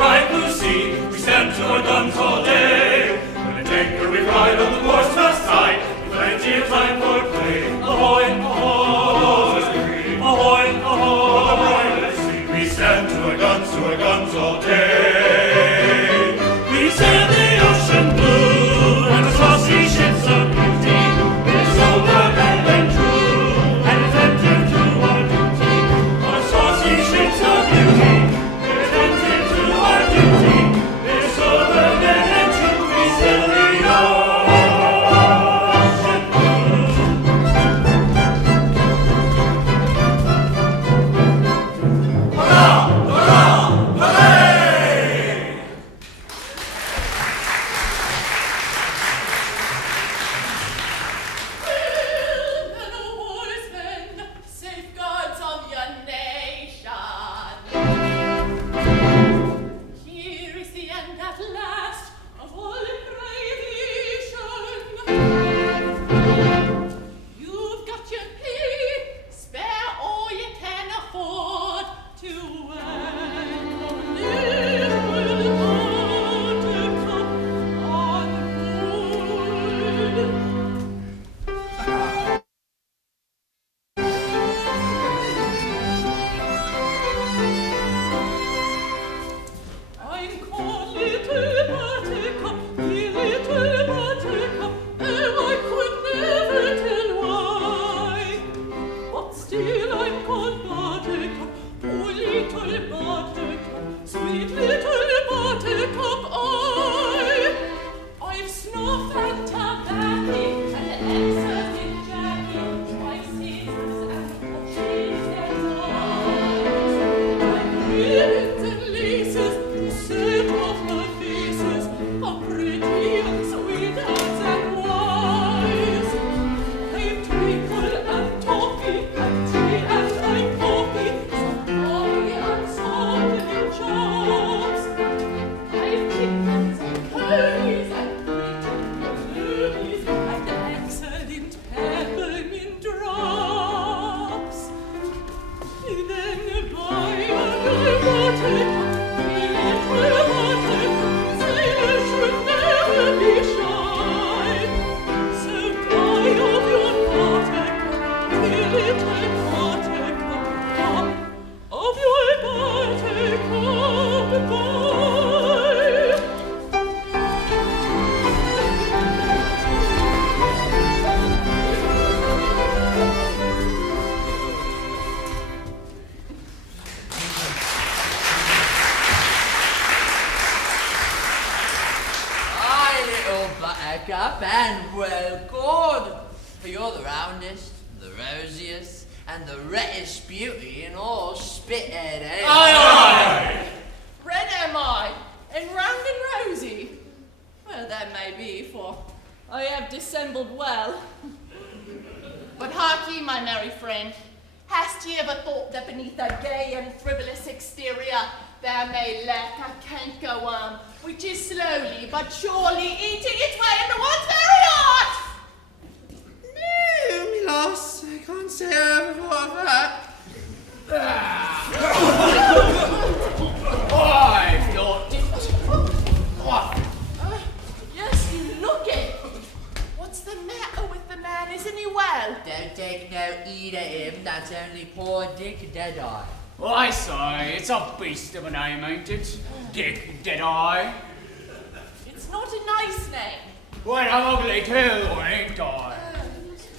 bright blue sea, we stand to our guns all day. When at anchor we ride on the moor's vast side, with plenty of time for play. Ahoy, ahoy, ahoy, ahoy, we stand to our guns all day. We sail the ocean blue, and the saucy ships of beauty, we're sober and true, and attentive to our duty. Our saucy ships of beauty, we're attentive to our duty. We're sober and true, we sail the ocean blue. Hurrah! Hurrah! Hooray! Safeguards of your nation. Here is the end at last of all aggravation. You've got your pay, spare all you can afford to earn a little buttercup on board. I'm called Little Buttercup, dear Little Buttercup, and I could never tell why. But still I'm called Buttercup, oh Little Buttercup, sweet Little Buttercup, I've snuff and tobacco and excellent jacket, I've scissors and pushes and eyes, I've ribbons and laces to set off my faces, a pretty and sweet hands and wise. I've treacle and toffee and tea and I'm coffee, some coffee and salted chops. I've chickens and curries and pretty lilies and excellent peppermint drops. Then buy a little buttercup, little buttercup, sailors should never be shy. So buy of your buttercup, little buttercup, of your buttercup, buy. Hi, little buttercup, and well good. You're the roundest, the rosiest, and the reddest beauty in all Spithead, eh? Aye, Red am I, and round and rosy. Well, that may be, for I have dissembled well. But hark ye, my merry friend, hast ye ever thought that beneath a gay and frivolous exterior there may lurk a cankerworm, which is slowly but surely eating its way into one's very heart? No, me lass, I can't say I ever thought of that. I thought it. What? Yes, you look it. What's the matter with the man? Isn't he well? Don't take no heed of him, that's only poor Dick Deadeye. I say, it's a beast of a name, ain't it? Dick Deadeye. It's not a nice name. Well, I'm ugly too, ain't I?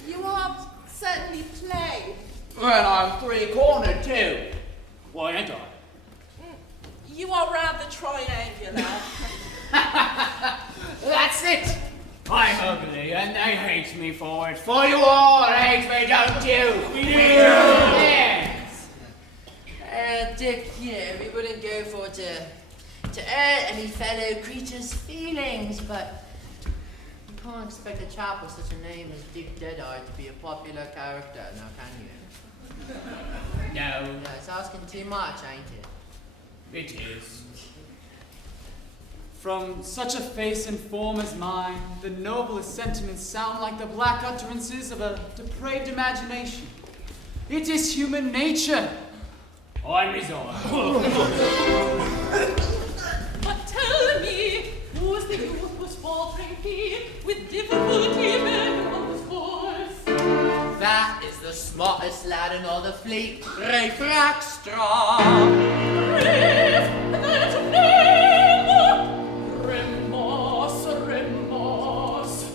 You are certainly plain. Well, I'm three-cornered too. Why ain't I? You are rather triangular. That's it! I'm ugly and they hate me for it. For you all hate me, don't you? We do! Yes! Dick, you know, we wouldn't go for to hurt any fellow creature's feelings, but you can't expect a chap with such a name as Dick Deadeye to be a popular character, now can you? No, No, it's asking too much, ain't it? it is. From such a face and form as mine, the noblest sentiments sound like the black utterances of a depraved imagination. It is human nature. I'm resolved. the youth was faltering he, with difficulty bent on his course. That is the smartest lad in all the fleet, Ralph Rackstraw. Brave, that name! Remorse, remorse.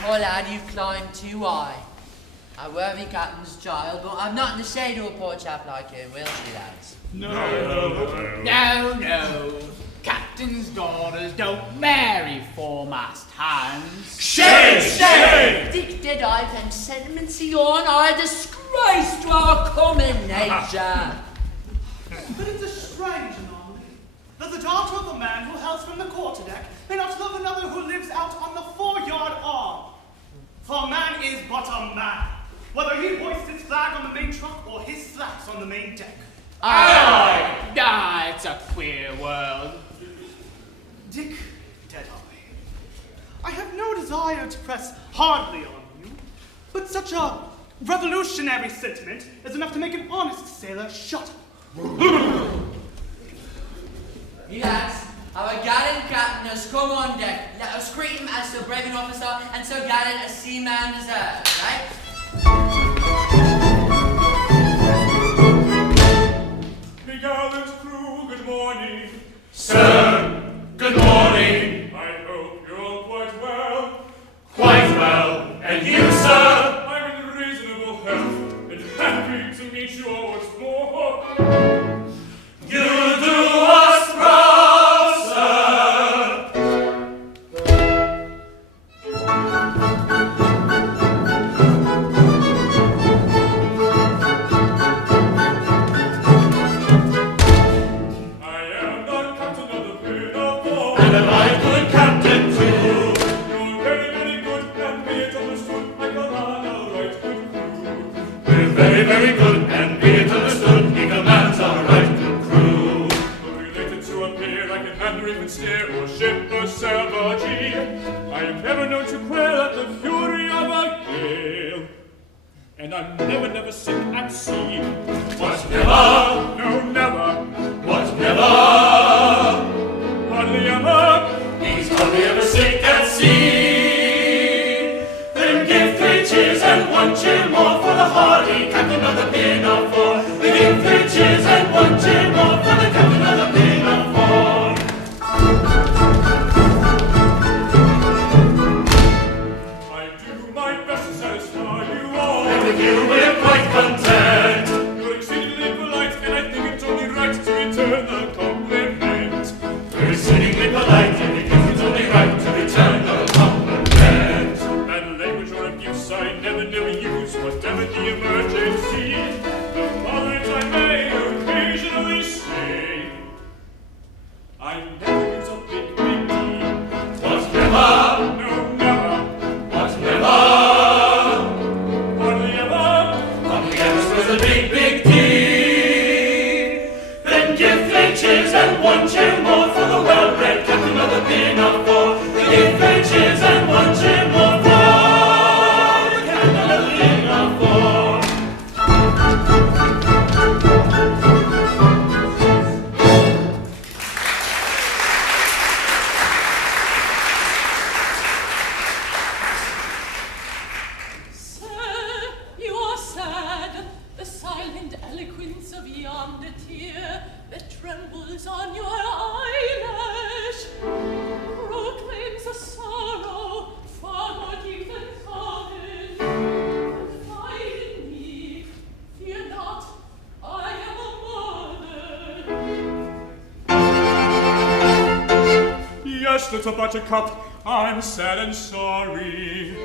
Poor lad, you've climbed too high. I worthy captain's child, but I'm not in the shade of a poor chap like him, will she, lads? No. Captain's daughters don't marry foremast hands. Shame! Dick Deadeye and sentiments on are a disgrace to our common nature. But it's a strange anomaly that the daughter of a man who hails from the quarterdeck may not love another who lives out on the foreyard arm. For man is but a man, whether he hoists his flag on the main truck or his slacks on the main deck. Ah! desire to press hardly on you, but such a revolutionary sentiment is enough to make an honest sailor shut up. Relax. Our gallant captain has come on deck. Let us greet him as so brave an officer and so gallant a seaman deserves, right? The gallant crew, good morning. Sir, good morning. I hope you're all quite well. Quite well. And you, sir? I'm in reasonable health and happy to meet you all once more. You do us proud, sir. I am the captain of the Pinafore. And am I good captain too? You're very, very good, and be it understood, I command our right good crew. We're very, very good, and be it understood, he commands our right good crew. Related to appear like an admiralty steer or ship or salvagee, I am never known to quail at the fury of a gale. And I'm never, never sick at sea. What never? No, never. What never? Hardly ever. He's hardly ever sick at sea. Then give 3 cheers and 1 cheer more for the hardy captain of the Pinafore. Then give 3 cheers and 1 cheer more for the captain of the Pinafore. I do my best to satisfy you all. And with you we're quite content. You're exceedingly polite, and I think it's only right to return the compliment. We're exceedingly polite, and we think it's only right to return the compliment. Bad language or abuse I never use, whatever the emergency. The words I may occasionally say. I never use a big D. What never? No, never. What never? Hardly ever. Only ever was a big D. Then give 3 cheers and 1 cheer more for the well-bred captain of the Pinafore. Then give 3 cheers and 1 cheer more for the captain of the Pinafore. Sir, you are sad. The silent eloquence of yonder tear that trembles on your eyelash proclaims a sorrow far more deep than common. Confide in me. Fear not. I am a mother. Yes, little buttercup, I'm sad and sorry.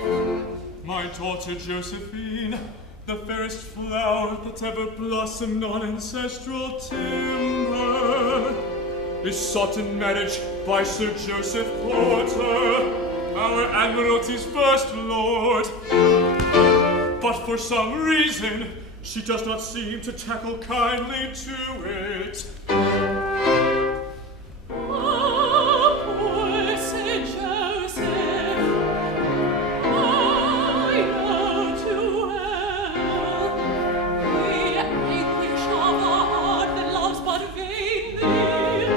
My daughter Josephine, the fairest flower that ever blossomed on ancestral timber, is sought in marriage by Sir Joseph Porter, our Admiralty's first lord. But for some reason, she does not seem to tackle kindly to it. Oh, poor Sir Joseph, I know too well the anguish of a heart that loves but vainly.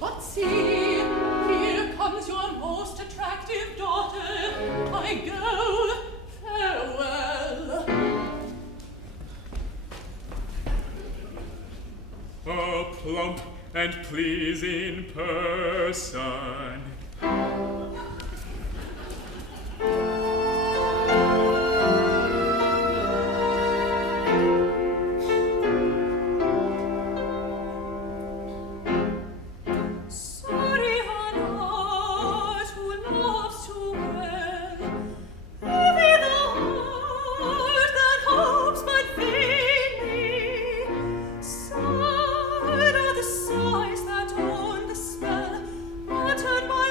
But see, here comes your most attractive daughter. I go, farewell. A plump and pleasing person. Sorry on heart who loves too well, heavy the heart that hopes but vainly. Sad are the sighs that own the spell uttered by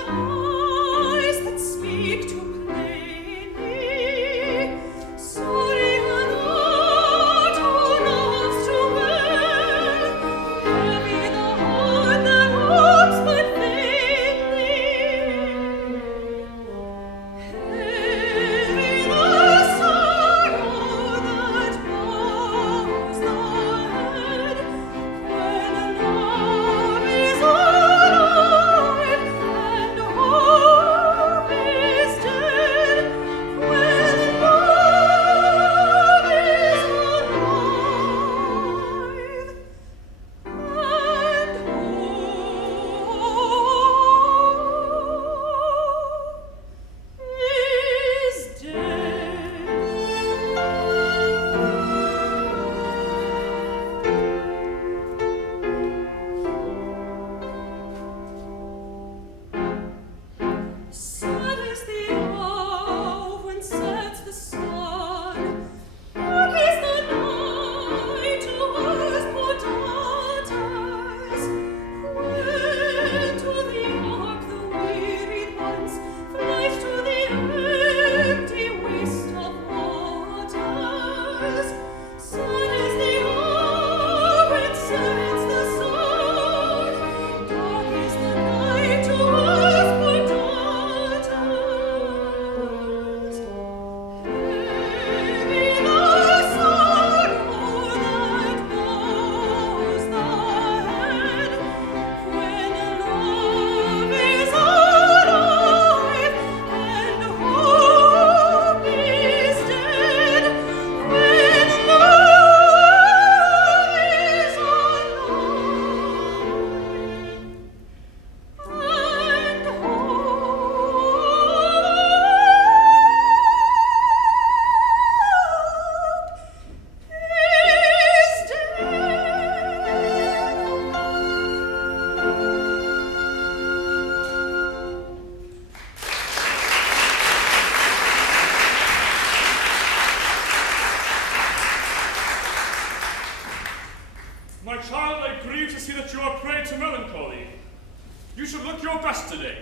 best today,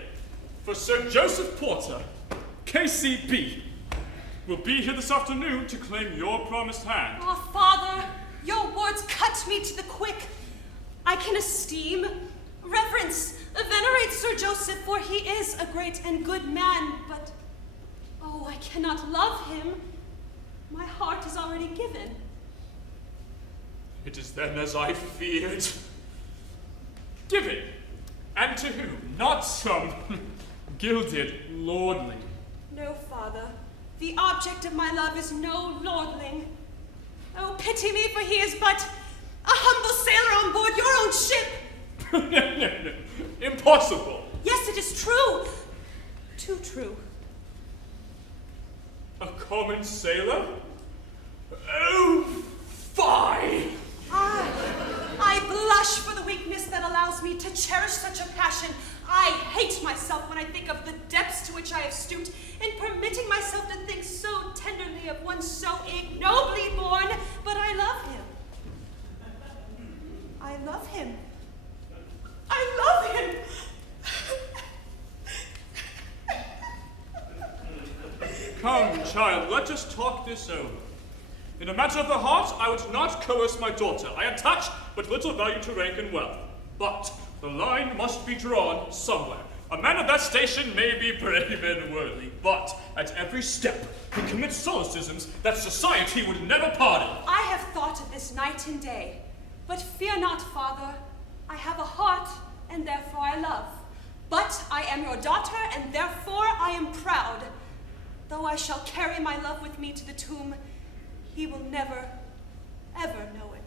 for Sir Joseph Porter, KCB, will be here this afternoon to claim your promised hand. Oh, Father, your words cut me to the quick. I can esteem, reverence, venerate Sir Joseph, for he is a great and good man, but, oh, I cannot love him. My heart is already given. It is then as I feared. Giving, and to whom? Not some gilded lordling. No, Father, the object of my love is no lordling. Oh, pity me, for he is but a humble sailor on board your own ship. No. Impossible. Yes, it is true. Too true. A common sailor? Oh, fie! I blush for the weakness that allows me to cherish such a passion. I hate myself when I think of the depths to which I have stooped in permitting myself to think so tenderly of one so ignobly born, but I love him. I love him. I love him. Come, child, let us talk this over. In a matter of the heart, I would not coerce my daughter. I attach but little value to rank and wealth. But the line must be drawn somewhere. A man of that station may be brave and worthy, but at every step he commits solecisms that society would never pardon. I have thought of this night and day. But fear not, Father. I have a heart, and therefore I love. But I am your daughter, and therefore I am proud. Though I shall carry my love with me to the tomb, he will never, ever know it.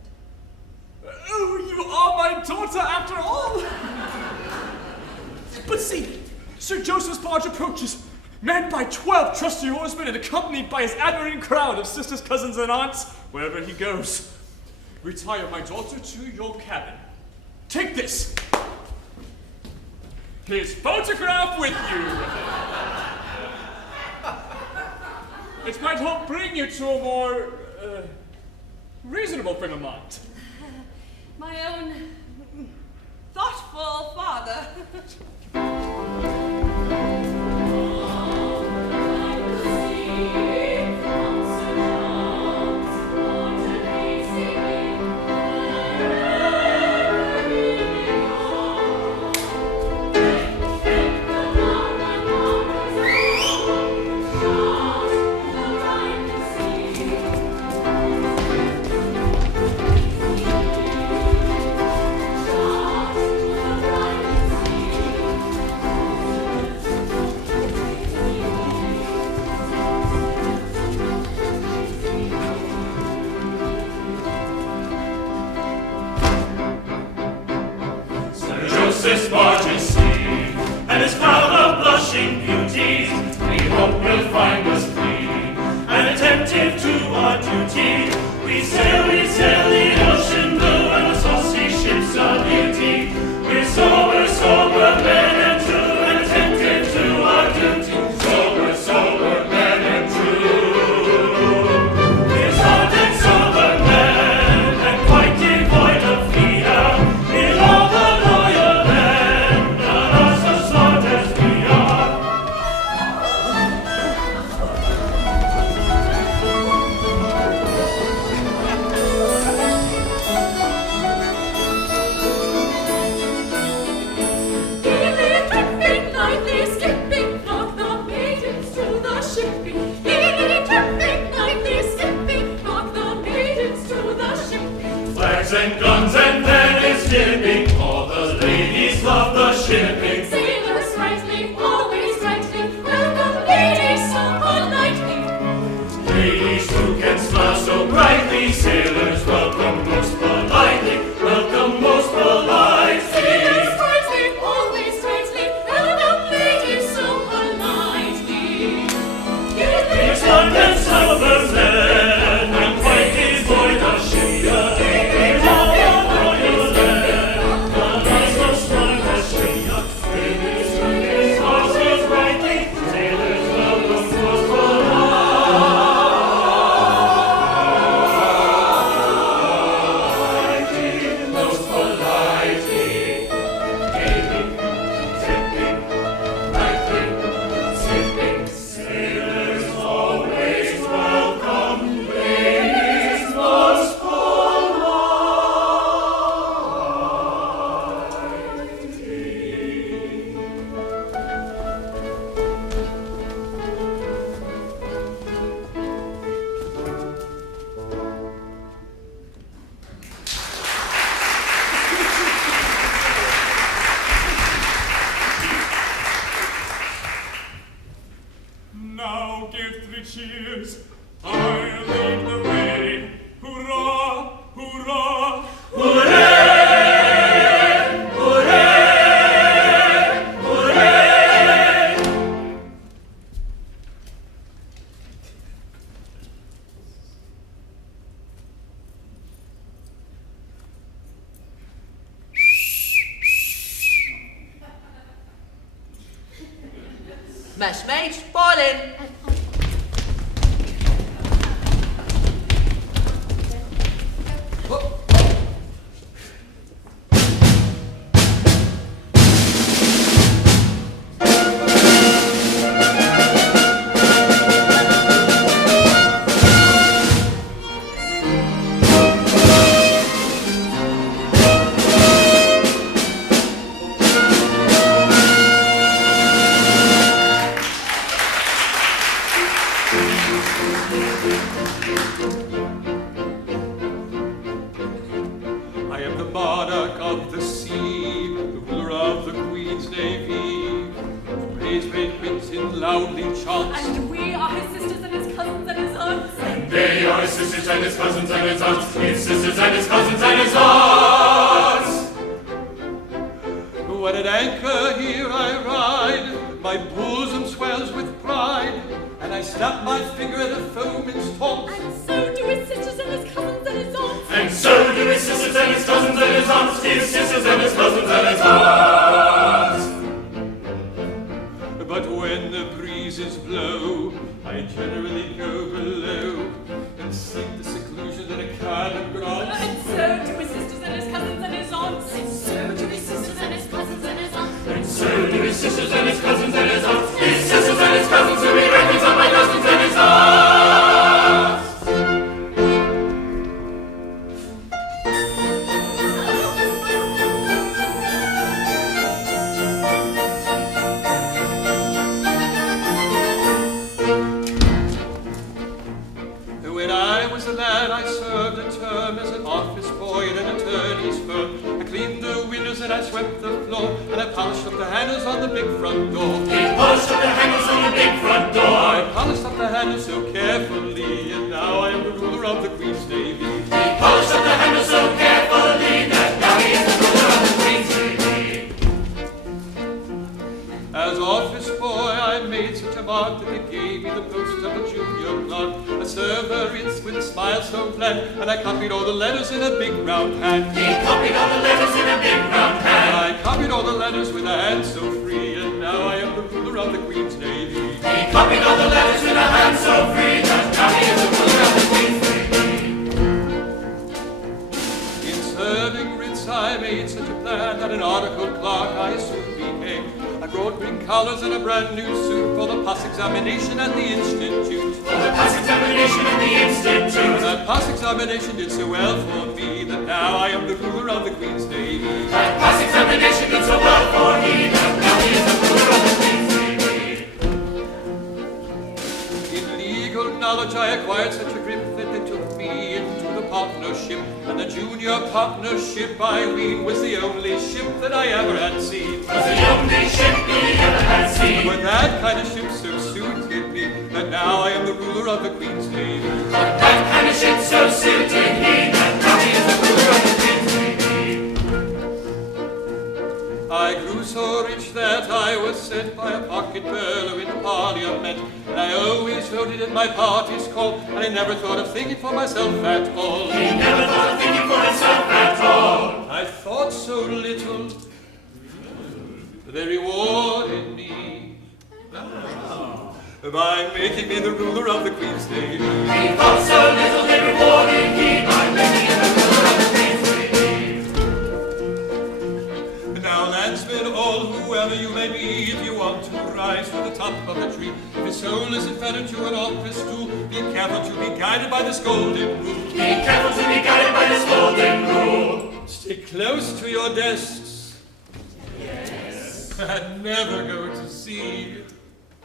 Oh, you are my daughter after all! But see, Sir Joseph's barge approaches, manned by 12 trusty oarsmen and accompanied by his admiring crowd of sisters, cousins, and aunts, wherever he goes. Retire my daughter to your cabin. Take this. His photograph with you. It might help bring you to a more reasonable frame of mind. My own thoughtful father. This barge is seen, and its crowd of blushing beauties, we hope will find us clean, and attentive to our duty. We sail the ocean blue, and the saucy ships of beauty. We're sober men and true, and attentive to our duty. Sober men and true. We're soft and sober men, and quite devoid of fear, in all the and guns and then it's dipping. All the ladies love the shipping. Sailors rightly, always rightly, welcome ladies so politely. Ladies who can smile so brightly, sailors welcome most politely, welcome most politely. Sailors rightly, always rightly, welcome ladies so politely. Here's one and silver men, and quite devoid of shea. Here's all Now give 3 cheers. I'll lead the way. Hurrah, hurrah, hooray! Hooray! Hooray! Messmates, fall in. I am the monarch of the sea, the ruler of the Queen's navy. Praise great winds in loudly chants. And we are his sisters and his cousins and his aunts. And they are his sisters and his cousins and his aunts. His sisters and his cousins and his aunts. When at anchor here I ride, my bosom swells with pride, and I snap my finger at the foeman's taunt. And so do his sisters and his cousins and his aunts. And so do his sisters and his cousins and his aunts. His sisters and his cousins and his aunts. But when the breezes blow, I generally go below and seek the seclusion that a cabin grants. And so do his sisters and his cousins and his aunts. And so do his sisters and his cousins and his aunts. And so do his sisters and his cousins and his aunts. His sisters and his cousins who he reckons on my cousins and his aunts. When I was a lad, I served a term as an office boy in an attorney's firm. I cleaned the windows and I swept the floor, and I polished up the handles on the big front door. He polished up the handles on the big front door. I polished up the handles so carefully, and now I am the ruler of the Queen's navy. He polished up the handles so carefully that now he is the ruler of the Queen's navy. As office boy, I made such a mark that they gave me the post of a junior clerk. I served her with a smile so bland, and I copied all the letters in a big round hand. He copied all the letters in a big round hand. I copied all the letters with a hand so free, and now I am the ruler of the Queen's navy. He copied all the letters with a hand so free that now he is the ruler of the Queen's navy. In serving writs, I made such a plan that an articled clerk I soon became. I brought green collars and a brand new suit for the pass examination at the Institute. For the pass examination at the Institute. And that pass examination did so well for me that now I am the ruler of the Queen's navy. That pass examination did so well for me that now he is the ruler of the Queen's navy. In legal knowledge I acquired such a grip that they took me into the partnership. And the junior partnership, I ween, was the only ship that I ever had seen. Was the only ship he ever had seen. But that kind of ship so suited me that now I am the ruler of the Queen's navy. But that kind of ship so suited he that now he is the ruler of the Queen's navy. I grew so rich that I was sent by a pocket fellow in Parliament, and I always voted at my party's call, and I never thought of thinking for myself at all. He never thought of thinking for himself at all. I thought so little, but they rewarded me by making me the ruler of the Queen's navy. He thought so little, they rewarded him by making him the ruler of the Queen's navy. Now, landsmen, all whoever you may be, if you want to rise to the top of a tree, if your soul isn't fettered to an office stool, be careful to be guided by this golden rule. Be careful to be guided by this golden rule. Stay close to your desks. Yes. And never go to sea.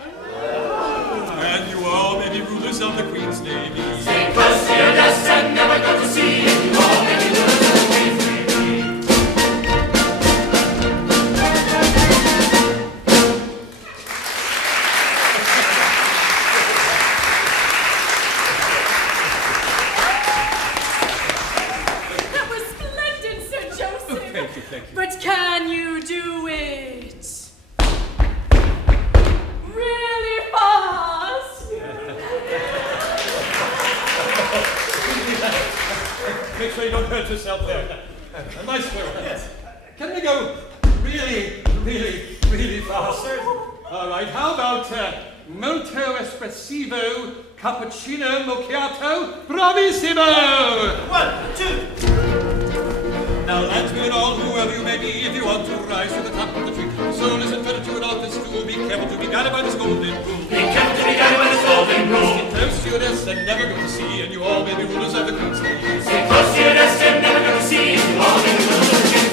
And you all may be rulers of the Queen's navy. Stay close to your desks and never go to sea. And you all may be rulers of the Queen's navy. sure you don't hurt yourself there. Maestro, yes. Can we go really fast? All right, how about molto espressivo, cappuccino, macchiato, bravissimo! 1, 2. Now, lads, one and all, whoever you may be, if you want to rise to the top of the tree, the soul is invented to an office stool. Be careful to be guided by this golden rule. Be careful to be guided by this golden rule. Stay close to your nest and never go to sea, and you all may be rulers of the country. Stay close to your nest and never go to sea, and you all may be rulers of the country.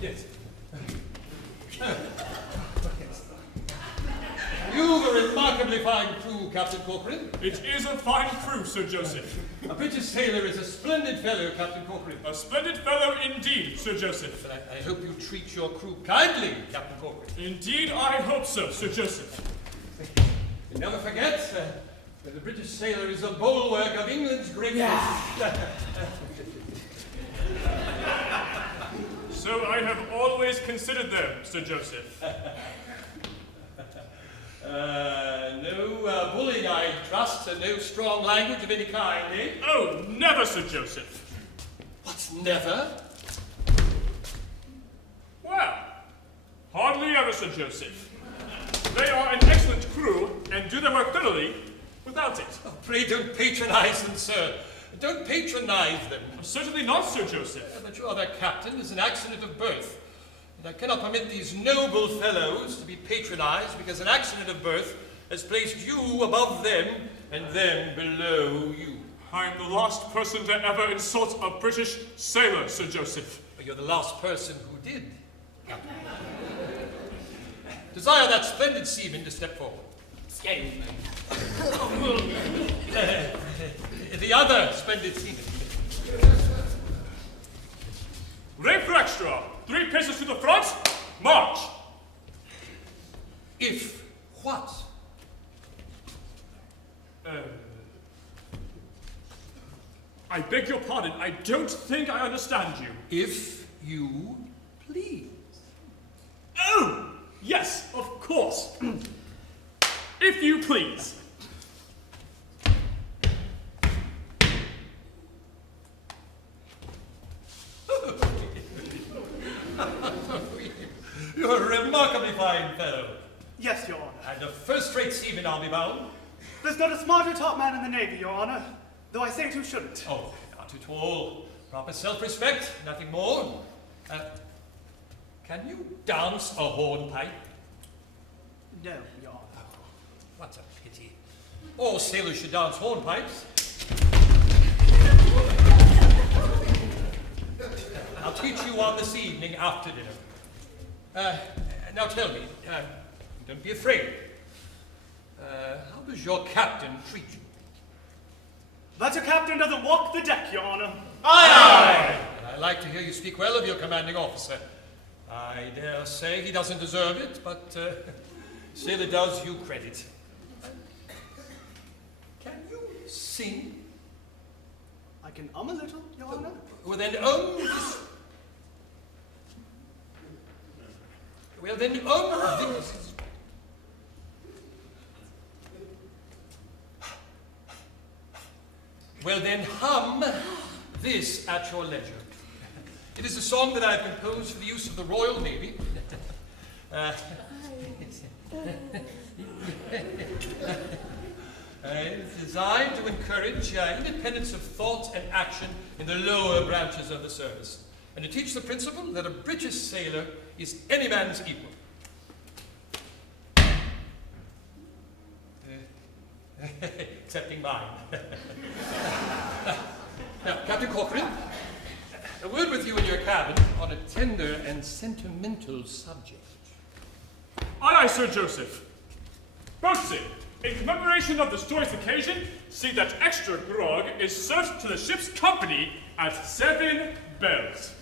Yes. You've a remarkably fine crew, Captain Corcoran. It is a fine crew, Sir Joseph. A British sailor is a splendid fellow, Captain Corcoran. A splendid fellow indeed, Sir Joseph. But I hope you treat your crew kindly, Captain Corcoran. Indeed, I hope so, Sir Joseph. And never forget that the British sailor is a bulwark of England's greatness. So I have always considered them, Sir Joseph. No bullying, I trust, and no strong language of any kind, eh? Oh, never, Sir Joseph. What's never? Well, hardly ever, Sir Joseph. They are an excellent crew and do their work thoroughly without it. Oh, pray don't patronize them, sir. Don't patronize them. Certainly not, Sir Joseph. But your other captain is an accident of birth. And I cannot permit these noble fellows to be patronized because an accident of birth has placed you above them and them below you. I am the last person to ever insult a British sailor, Sir Joseph. But you're the last person who did, Captain. Desire that splendid seaman to step forward. Excuse me. The other splendid seaman. Ralph Rackstraw, 3 paces to the front, march! If what? I beg your pardon, I don't think I understand you. If you please. Oh, yes, of course. If you please. You're a remarkably fine fellow. Yes, Your Honor. And a first-rate seaman, I'll be bound. There's not a smarter top man in the Navy, Your Honor, though I say it who shouldn't. Oh, not at all. Proper self-respect, nothing more. Can you dance a hornpipe? No, Your Honor. What a pity. All sailors should dance hornpipes. I'll teach you one this evening after dinner. Now tell me, don't be afraid. How does your captain treat you? That a captain doesn't walk the deck, Your Honor. Aye, aye! I like to hear you speak well of your commanding officer. I dare say he doesn't deserve it, but sailor does you credit. Can you sing? I can a little, Your Honor. Well then, this. Well then, this. Well then, hum this at your leisure. It is a song that I have composed for the use of the Royal Navy. It's designed to encourage independence of thought and action in the lower branches of the service, and to teach the principle that a British sailor is any man's equal. Excepting mine. Now, Captain Corcoran, a word with you in your cabin on a tender and sentimental subject. Aye, aye, Sir Joseph. Boatswain, in commemoration of this joyous occasion, see that extra grog is served to the ship's company at 7 bells.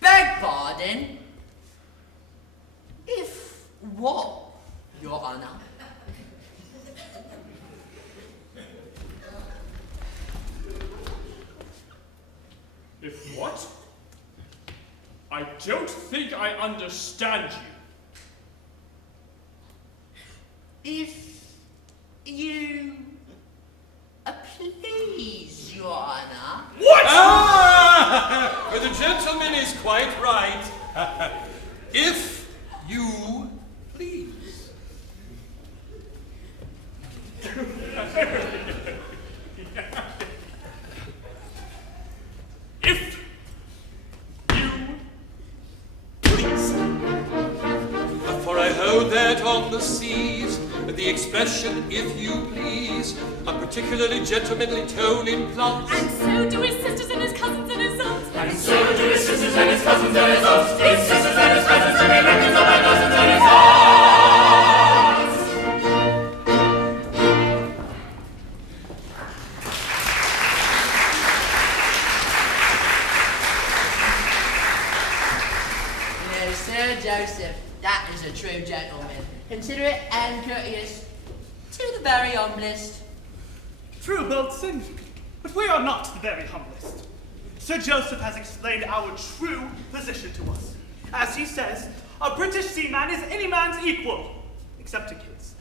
Beg pardon? If what, Your Honor? I don't think I understand you. If you please, Your Honor. What? Ah! The gentleman is quite right. If you please. If you please. For I hold that on the seas, the expression, if you please, a particularly gentlemanly tone implies. And so do his sisters and his cousins and his aunts. And so do his sisters and his cousins and his aunts. His sisters and his cousins to be reckoned up by dozens and his aunts. No, Sir Joseph, that is a true gentleman. Considerate and courteous to the very humblest. True, Boatswain, but we are not the very humblest. Sir Joseph has explained our true position to us. As he says, a British seaman is any man's equal, except to kids.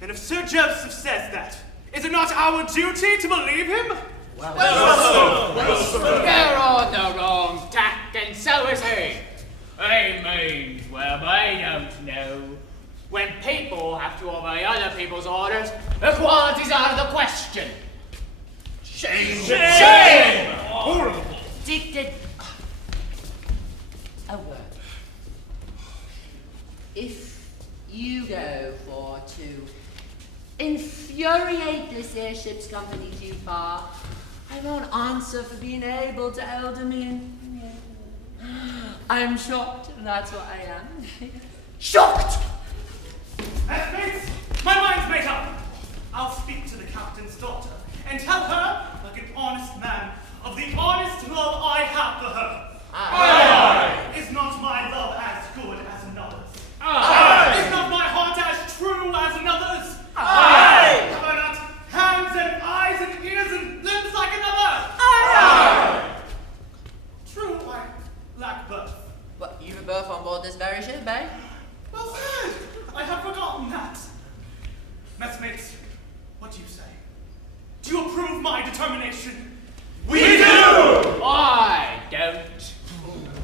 And if Sir Joseph says that, is it not our duty to believe him? You're on the wrong tack, and so is he. He means, well, they don't know. When people have to obey other people's orders, equality's out of the question. Shame! Shame! Horrible! Dictated a word. If you go for to infuriate this airship's company too far, I won't answer for being able to elder me in. I'm shocked, and that's what I am. Shocked! Mates, my mind's made up. I'll speak to the captain's daughter and tell her, like an honest man, of the honest love I have for her. Aye. Is not my love as good as another's? Aye. Is not my heart as true as another's? Aye. Have I not hands and eyes and ears and limbs like another? Aye. True, I lack birth. What, you were both on board this very ship, eh? Well said. I have forgotten that. Messmates, what do you say? Do you approve my determination? We do! I don't.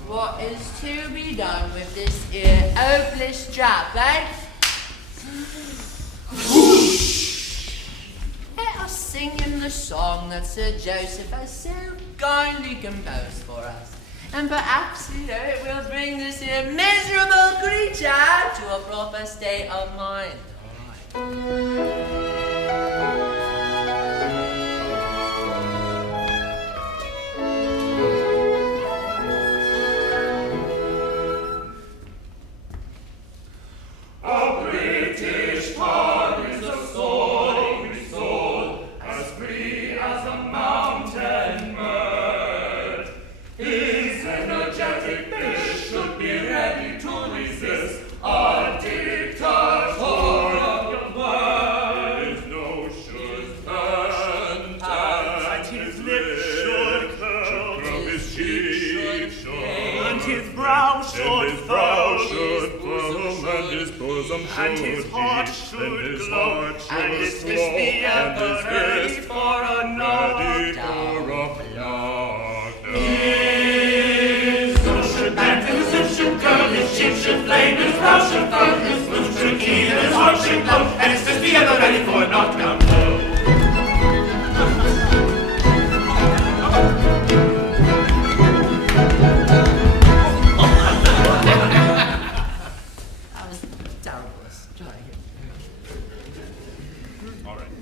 What is to be done with this here hopeless chap, eh? Let us sing him the song that Sir Joseph has so kindly composed for us. And perhaps, it will bring this here miserable creature to a proper state of mind. A British tar is a stormy soul, as free as a mountain bird. His energetic fish should be ready to resist a dictatorial word. No should turn, And his lips should curl, his cheek should, and his brow should furl, and his bosom and his heart should glow, and his fist be ever ready for another His nose should bend, his lips should curl, his cheek should flame, his brow should furl, his bosom should heave, and his heart should glow, and his fist be ever ready for a knockdown blow. That was terrible. Try again. All right.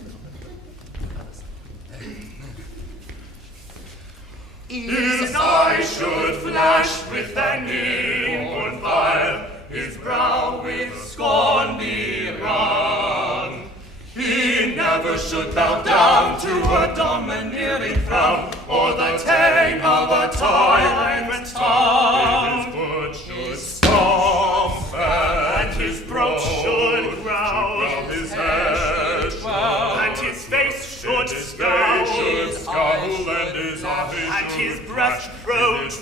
His eyes should flash with an inward fire, his brow with scorn be wrung. He never should bow down to a domineering frown, or the tang of a tyrant's tongue. His foot should stomp, and his throat should growl, his head should and his face should his scowl, face should scowl, and his eyes and his should breast protrude,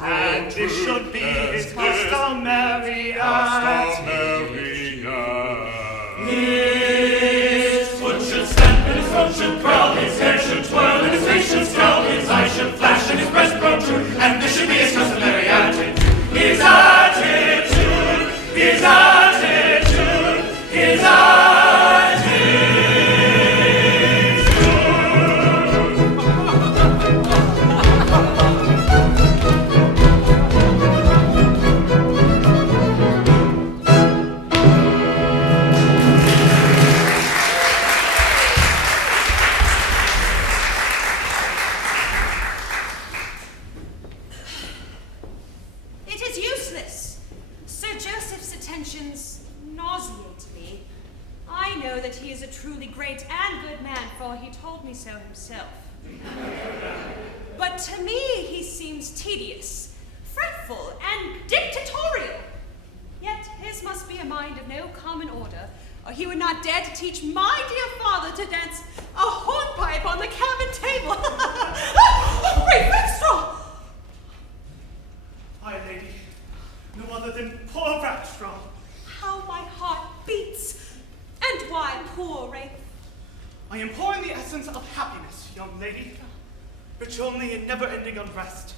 and this should be his customary attitude. His foot should stamp, and his throat should curl, his hair should twirl, and his face should scowl, his eyes should flash, and his breast protrude, and this should be his customary attitude. His attitude, his attitude, his attitude. So himself. But to me, he seems tedious, fretful, and dictatorial. Yet his must be a mind of no common order, or he would not dare to teach my dear father to dance a hornpipe on the cabin table. Ralph Rackstraw! My lady, no other than poor Rackstraw. How my heart beats! And why poor Ralph? I am pouring the essence of happiness, young lady, rich only in never-ending unrest.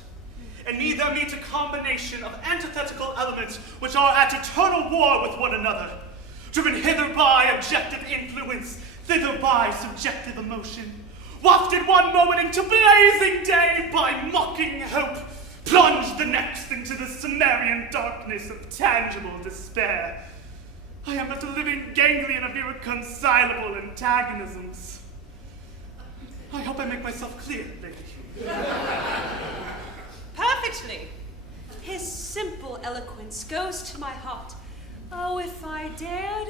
And neither meet a combination of antithetical elements which are at eternal war with one another, driven hither by objective influence, thither by subjective emotion, wafted one moment into blazing day by mocking hope, plunged the next into the Cimmerian darkness of tangible despair. I am but a living ganglion of irreconcilable antagonisms. I hope I make myself clear, lady. Perfectly. His simple eloquence goes to my heart. Oh, if I dared.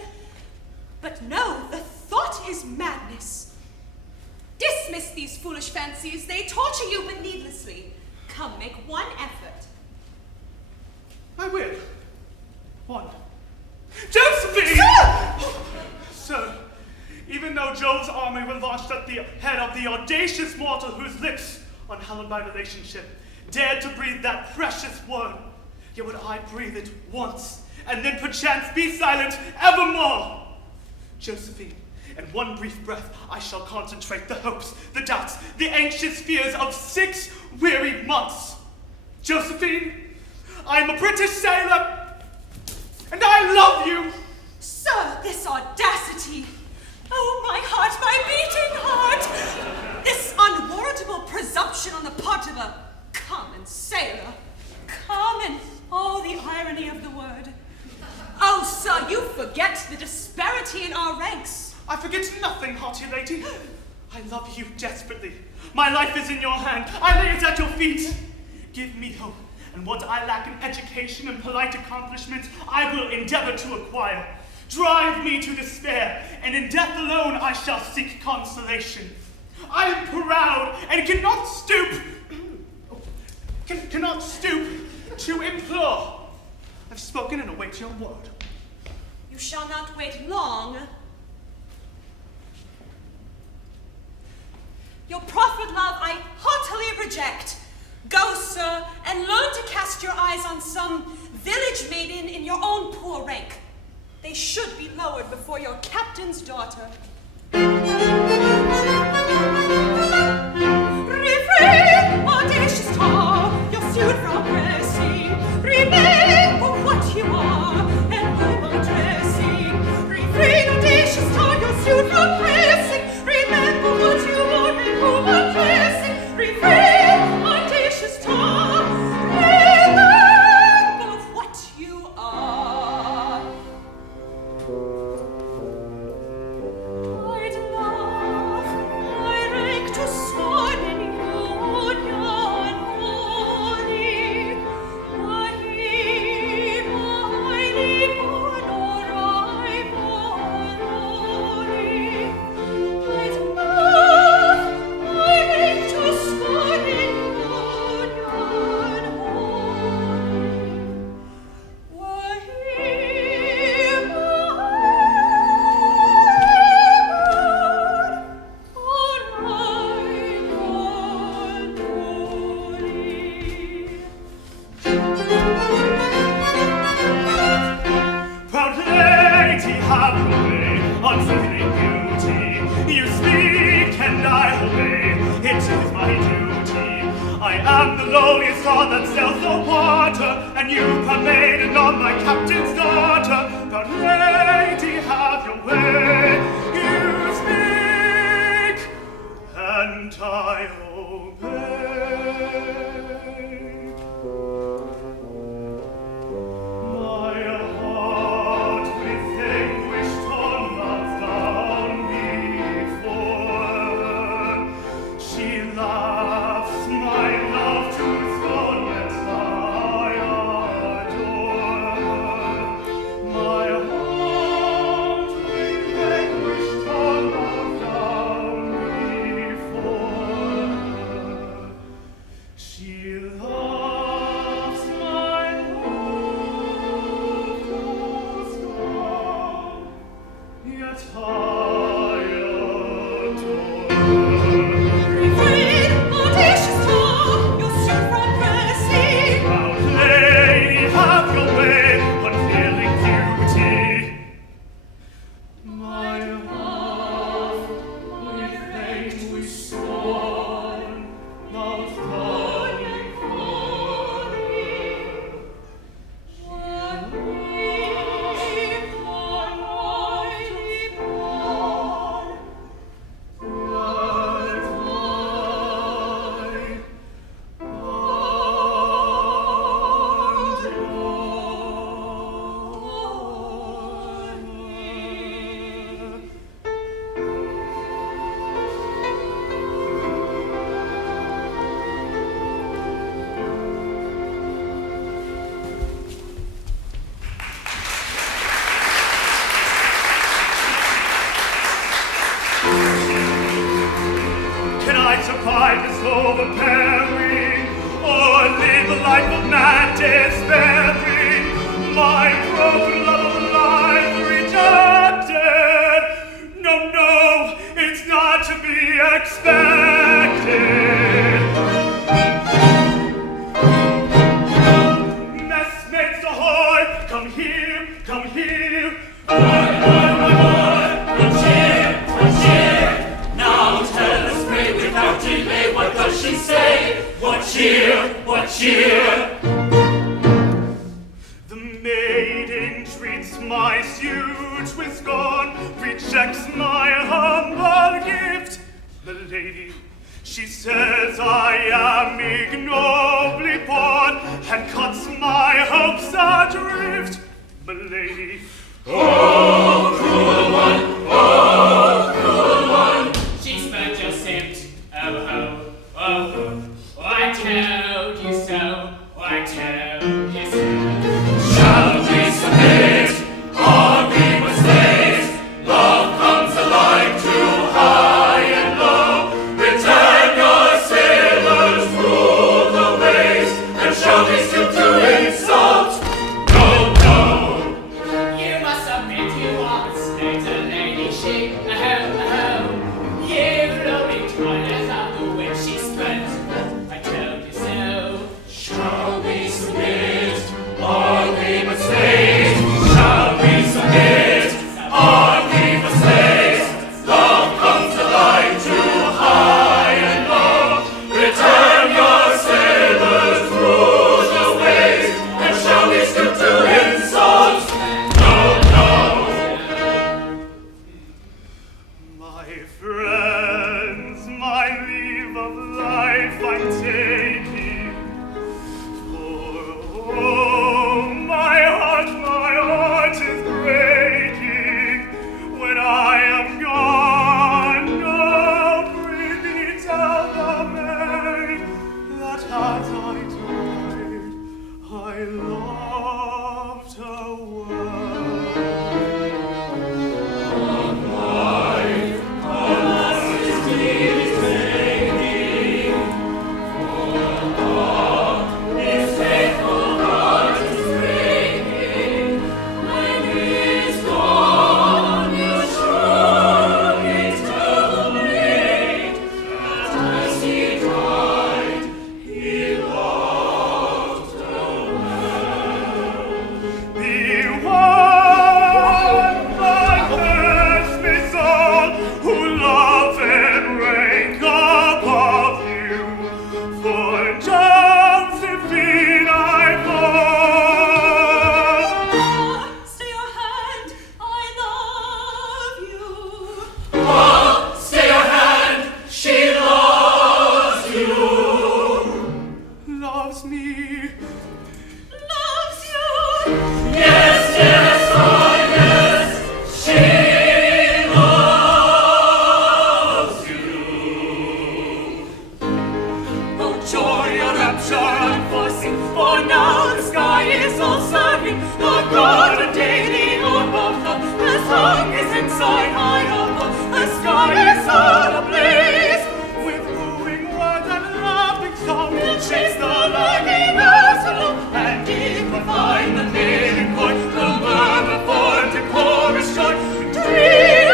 But no, the thought is madness. Dismiss these foolish fancies. They torture you but needlessly. Come, make one effort. I will. One. Josephine! Sir, even though Jove's army were launched at the head of the audacious mortal whose lips, unhallowed by relationship, dared to breathe that precious word, yet would I breathe it once, and then perchance be silent evermore. Josephine, in one brief breath I shall concentrate the hopes, the doubts, the anxious fears of 6 weary months. Josephine, I am a British sailor, and I love you! Sir, this audacity! Oh, my heart, my beating heart! This unwarrantable presumption on the part of a common sailor. Common! Oh, the irony of the word. Oh, sir, you forget the disparity in our ranks. I forget nothing, haughty lady. I love you desperately. My life is in your hand. I lay it at your feet. Give me hope. And what I lack in education and polite accomplishments, I will endeavor to acquire. Drive me to despair, and in death alone I shall seek consolation. I am proud and cannot stoop to implore. I've spoken and await your word. You shall not wait long. Your proffered love I heartily reject. Go, sir, and learn to cast your eyes on some village maiden in your own poor rank. They should be lowered before your captain's daughter. Refrain, audacious tar, your suit from pressing. Remember what you are, and whom addressing. Refrain, audacious tar, your suit from pressing. Remember what you are, and whom addressing. Refrain, audacious tar, remember what you are. I'd laugh, my rank I am the lowliest star that sails the water, and you, proud maiden, are my captain's daughter. Proud lady, have your way. You speak, and I obey. My heart with anguish torn bows down before her. She laughs my love to scorn, yet I adore her. My heart with anguish torn bows down before her. She laughs my love to scorn, yet I adore her. Refrain, audacious tongue, you're soon from Prairie. Proud lady, have your way, unfailing beauty. My heart with anguish scorn bows down before her. Shall weep on mighty born, but I Can I survive this overbearing, or live a life of mad despairing? My broken love of life rejected. No, no, it's not to be expected. Messmates ahoy, come here, come here. Good cheer. Now tell us, pray, without delay, what does she say? What cheer? What cheer? The maiden treats my suit with scorn, rejects my humble gift. The lady, she says I am ignobly born, and cuts my hopes adrift. The lady, Oh, cruel one, She's but just simped. Oh, I told you so. I told you so. shall we submit? Are we mistakes? Love comes alike to high and low. Return your sailors, rule the waves, and shall we stoop to insult? No, no. You must submit, you are slaves, a lady she. You floating toilers of the which she spent. I told you so. Shall we submit? Are we mistakes? Shall we submit? Are we mistakes? Love comes alike to high and low. Return your sailors, rule the waves, and shall we stoop to insult? No, no. my friends, my leave of life I'm taking. For oh, my heart is breaking. When I am gone, no, prithee tell the maid that as I died, I loved her well. Yes, yes, oh yes, she loves you. Oh joy, oh rapture, unforeseen, for now the sky is all serene. The garden daily above love, as long as inside high above, the sky is all ablaze. With wooing words and laughing song, we'll chase the lightning as along, and deep will find the maiden chord, the murmur formed to chorus joy. Dreamy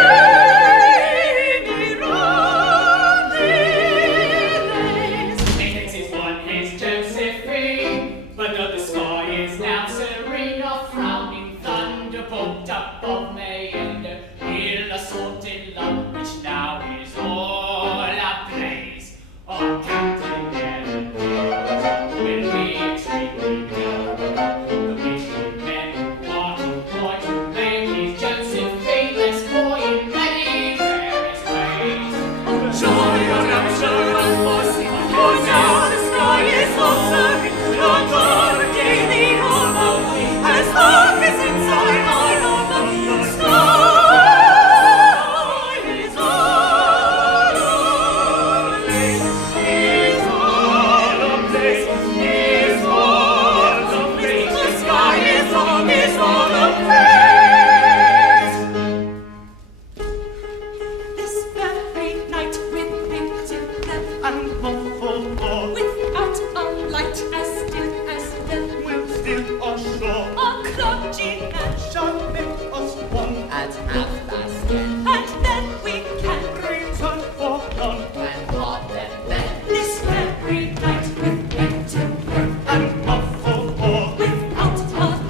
roundelays. He thinks he's won his Josephine, but though the sky is now serene, a frowning thunderbolt above may end in a sorted love which now is all ablaze. Our captain never knows will be extremely dull. The wicked men who are employed to make his Josephine less coy in many various ways. Joy, oh rapture, unforeseen, for now the sky is all serene. The garden daily above, as long as inside our love, the sky is all ablaze, is all ablaze, is all ablaze. The sky is all ablaze. This very night with painted lamp, And muffled door without a light, as still as death, will still ashore. a clergyman, Shall make us one At 10:30, and then we can return for none. and what then? this very night with painted lamp, And muffled door without a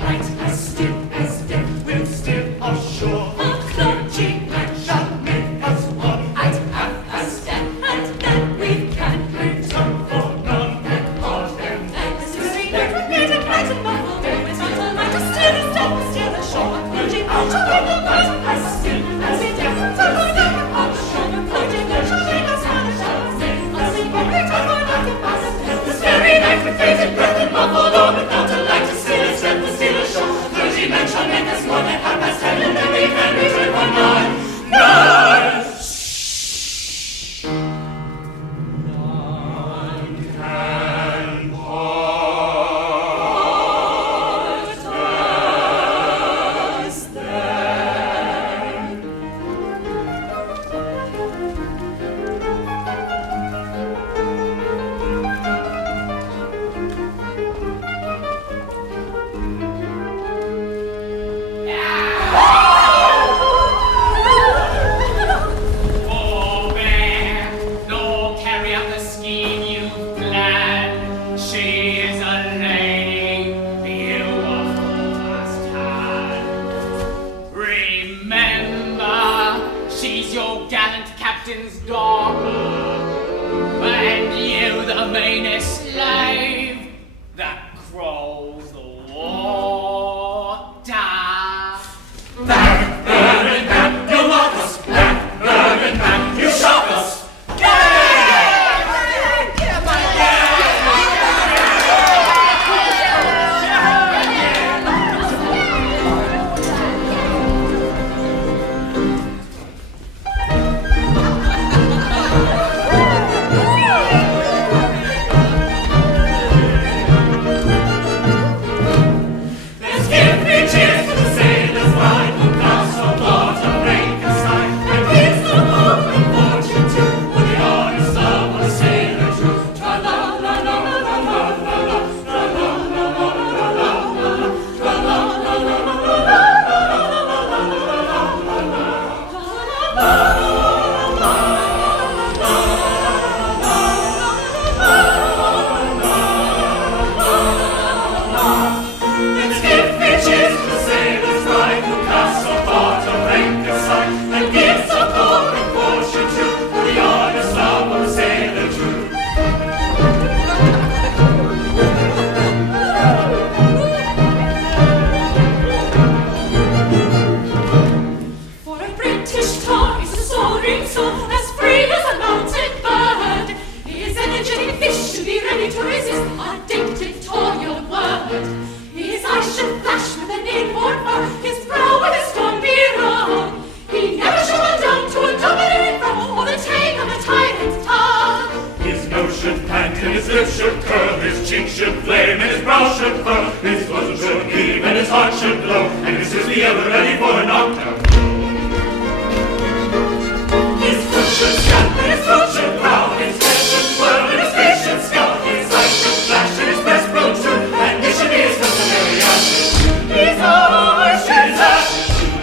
light, as still as death, will still ashore. a clergyman, Shall make us one At 10:30, and then we can return for none. and this very night with painted light and muffled door, without a light, as still as death, still a shore, a clergyman shall make the light, as still as death, till we get upon the shore, a clergyman shall make us one a shore, as we get return for night upon the death. This very night with bated breath and muffled door, without a light to still as death, the still ashore. Clergymen shall make us one at 10:30, and then we can return for none. None. None can part us then. Forbear, nor carry out the scheme you've planned. She is a lady you must have. Remember, she's your gallant captain's daughter, and you the meanest slave that crawls the water. Back, burn, back, you mock us. Back, burn, back, you shock us. Let's give three cheers to the sailors ride, who cross on water, rain and sign, and here's the hope and fortune too, for the honest love of a sailor true. Tra la la la la la la la la, tra la la la la la la la, tra la la la la la la Let's give three cheers to the sailors. ever ready for a knockdown. His foot should stamp and his foot should growl, his head should swirl and his face should scowl, his eyes should flash and his breast broke true, and this should be his customary attitude. His horse is up,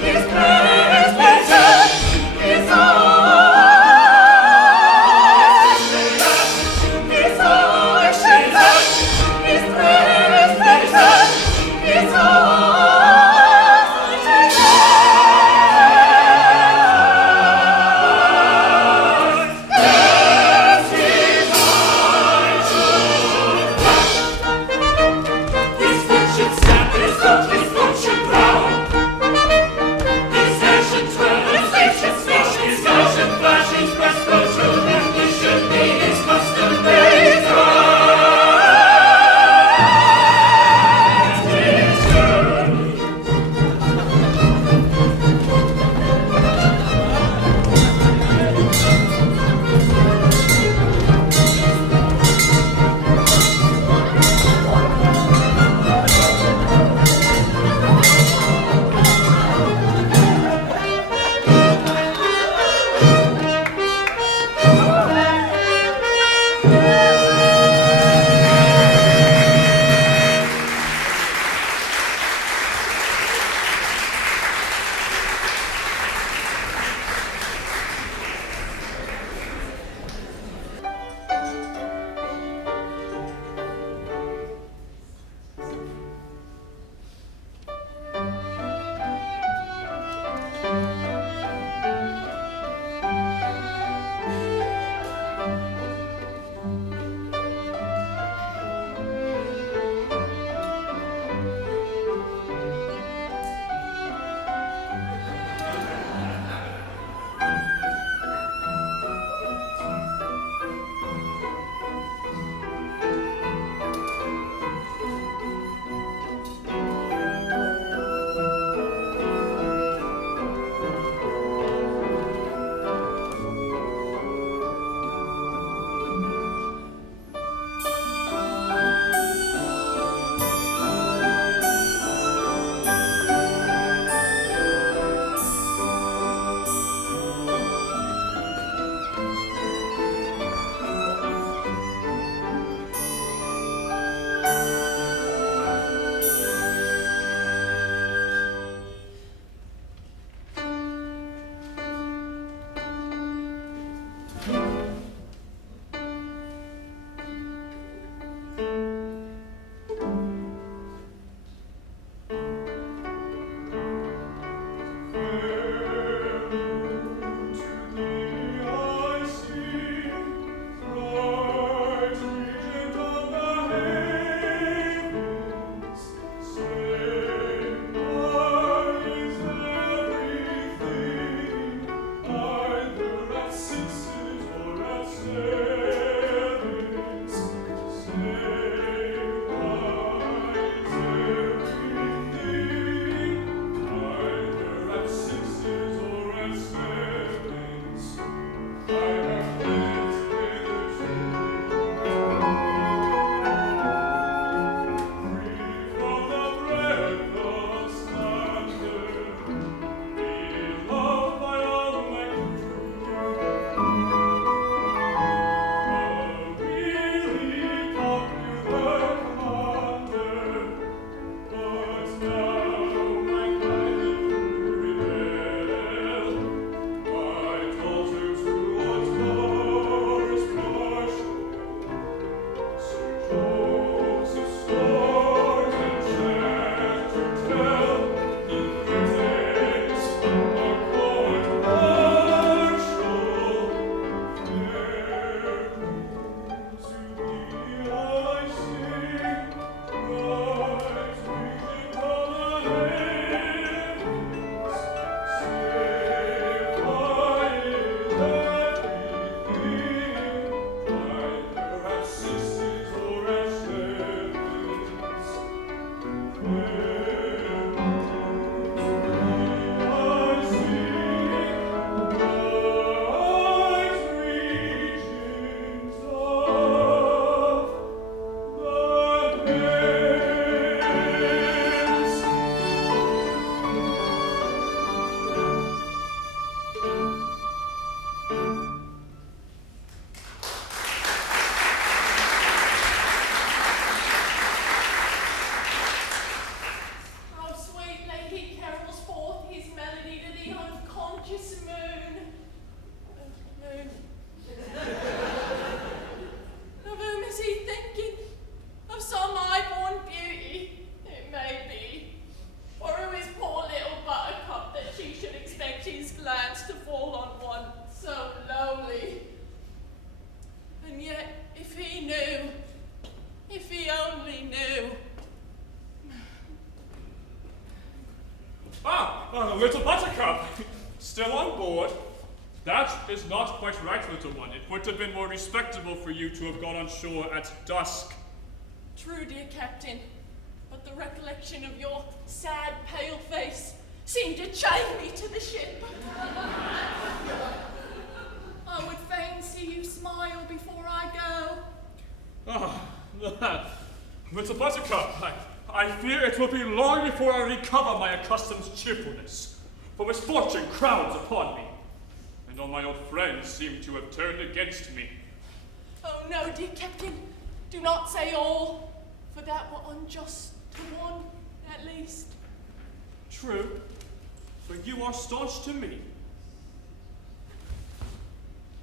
his prayers better, his horse is up, his horse is up, his prayers better, his horse is up. Little Buttercup, still on board? That is not quite right, little one. It would have been more respectable for you to have gone on shore at dusk. True, dear Captain, but the recollection of your sad, pale face seemed to chain me to the ship. I would fain see you smile before I go. Little Buttercup, I fear it will be long before I recover my accustomed cheerfulness, for misfortune crowds upon me, and all my old friends seem to have turned against me. Oh no, dear Captain, do not say all, for that were unjust to one, at least. True, but you are staunch to me.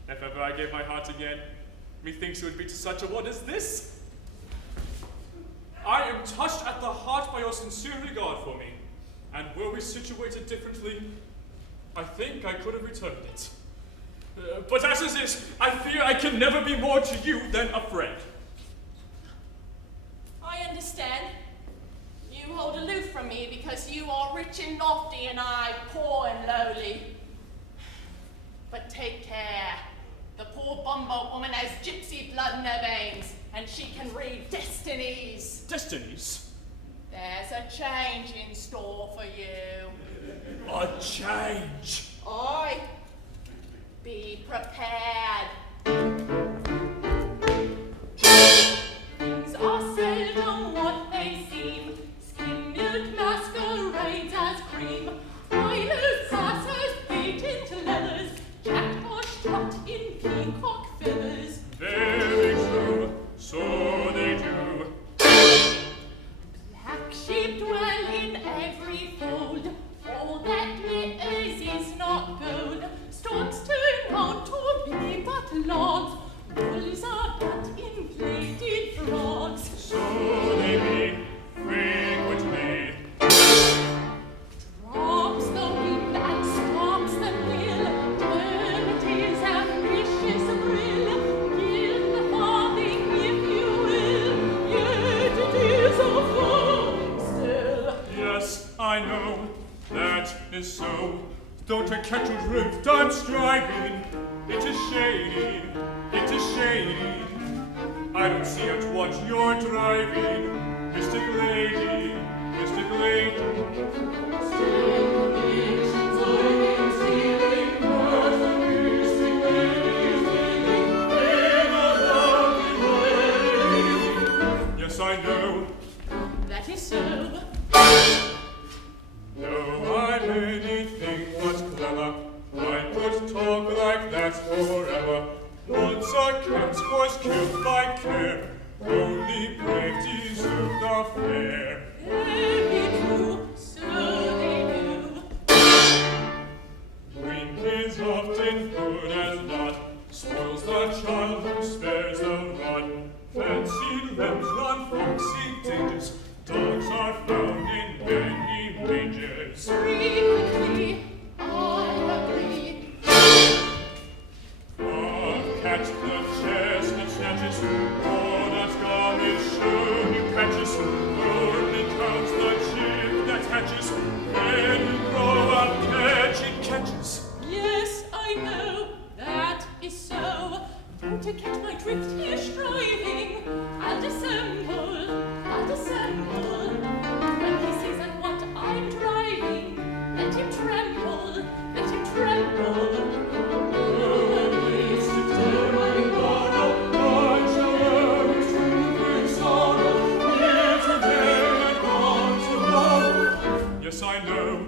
If ever I gave my heart again, methinks it would be to such a one as this. I am touched at the heart by your sincere regard for me, and were we situated differently, I think I could have returned it. But as it is, I fear I can never be more to you than a friend. I understand. You hold aloof from me because you are rich and lofty and I poor and lowly. But take care. The poor bumboat woman has gypsy blood in her veins, and she can read destinies. Destinies? There's a change in store for you. A change? Aye. Be prepared. Things are seldom what they seem. Skim milk masquerades as cream. Eilers, sassers, patent leathers. Jackdaw strut in peacock feathers. Very true, so they do. Black sheep dwell in every fold. All that glitters is not gold. Storks turn out to be but logs. Wolves are but inflated frogs. So they be frequently. Drops the wind and stops the mill. Turn his ambitious brill. Give the farthing if you will. Yet it is a foe still. Yes, I know, that is so. Don't I catch a drift I'm striving? It is shady, it is shady. I don't see at what you're driving, mystic lady, mystic lady. Still visions are concealing, but the mystic lady is living in a lovely way. Yes, I know. That is so. No, I'm anything but clever. I could talk like that forever. Once a cat was killed by care. Only brave deserve the fair. Very true, so they do. Wink is often good as not. Spoils the child who spares the rod. Fancy lambs run foxy dangers. Dogs are found in many mangers. Frequently, I agree. Catch the chestnut snatches, oh, that garment sure he catches. Only counts the chip that hatches. When you grow up, catch it catches. Yes, I know, that is so. Don't to catch my drift here striving. I'll dissemble, I'll dissemble. When he sees at what I'm driving, let him tremble, let him tremble. Yes, I know.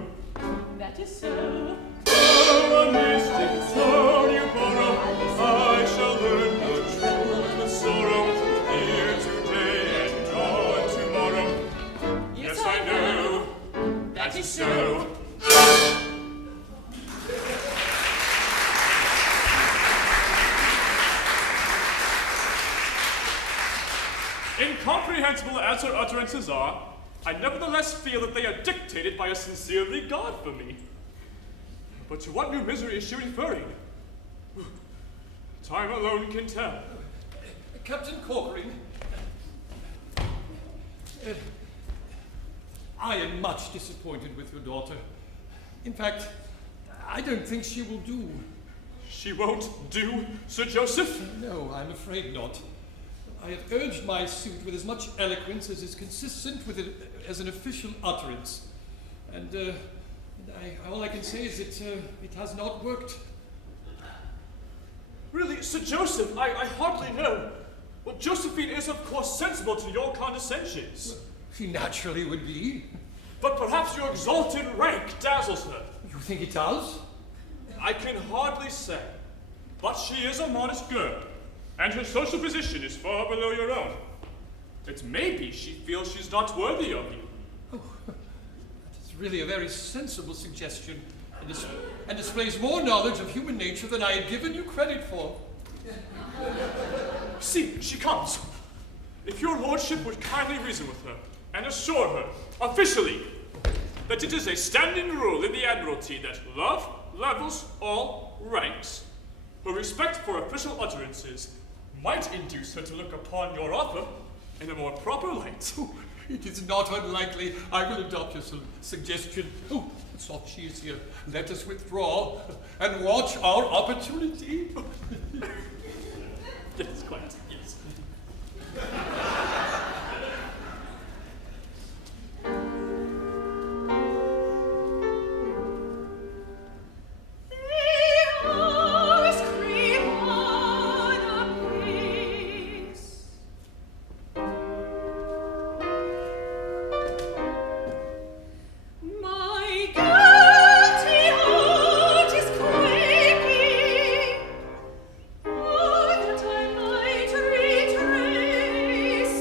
That is so. Oh, a mystic tone you borrow. I shall learn the truth with sorrow. Here today and gone tomorrow. Yes, I know. That is so. Incomprehensible as her utterances are, I nevertheless feel that they are dictated by a sincere regard for me. But to what new misery is she referring? Time alone can tell. Captain Corcoran, I am much disappointed with your daughter. In fact, I don't think she will do. She won't do, Sir Joseph? No, I'm afraid not. I have urged my suit with as much eloquence as is consistent with it as an official utterance. And all I can say is that it has not worked. Really, Sir Joseph, I hardly know. Well, Josephine is, of course, sensible to your condescensions. She naturally would be. But perhaps your exalted rank dazzles her. You think it does? I can hardly say. But she is a modest girl, and her social position is far below your own. It may be she feels she's not worthy of you. Oh, that is really a very sensible suggestion, and displays more knowledge of human nature than I had given you credit for. See, she comes. If your lordship would kindly reason with her, and assure her, officially, that it is a standing rule in the Admiralty that love levels all ranks. Her respect for official utterances might induce her to look upon your offer in a more proper light. Oh, it is not unlikely I will adopt your suggestion. Oh, soft she is here. Let us withdraw and watch our opportunity. Yes, quite, yes. Oh, that I might retrace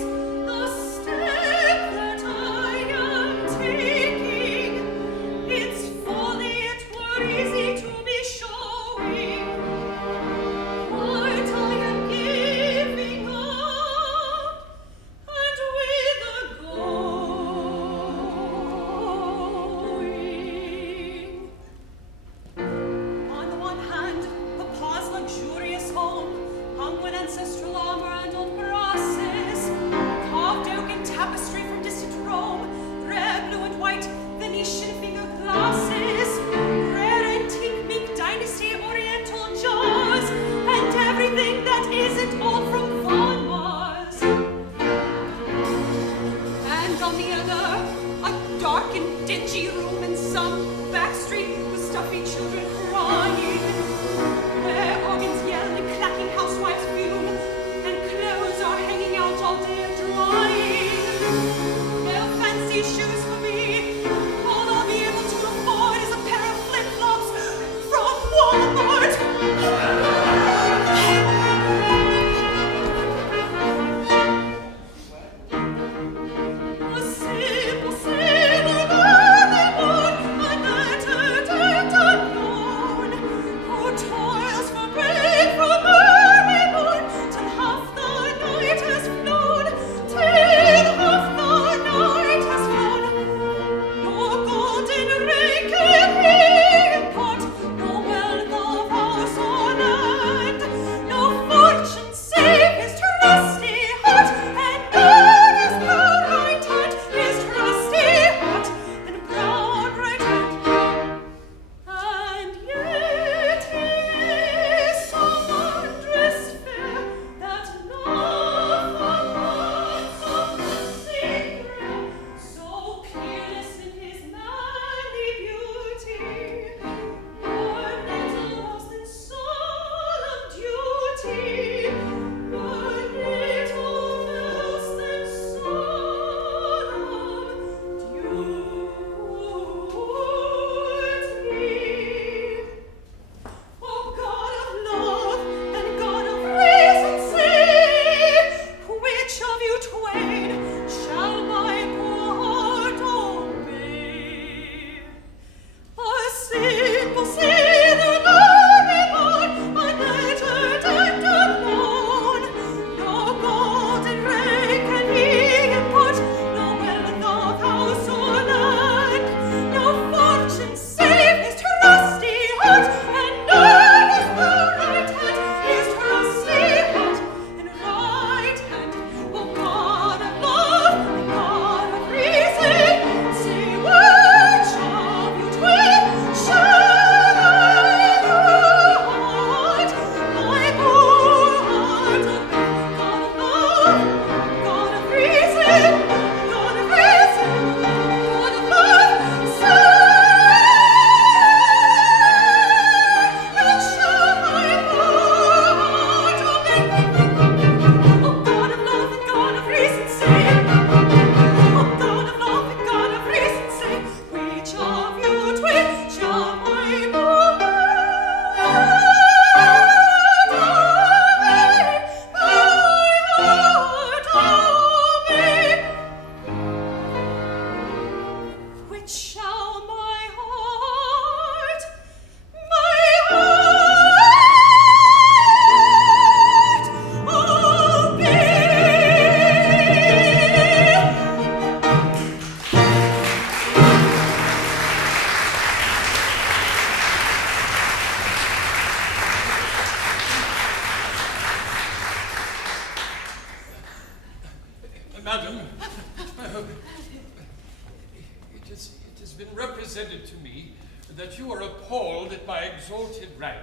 to me that you are appalled at my exalted rank.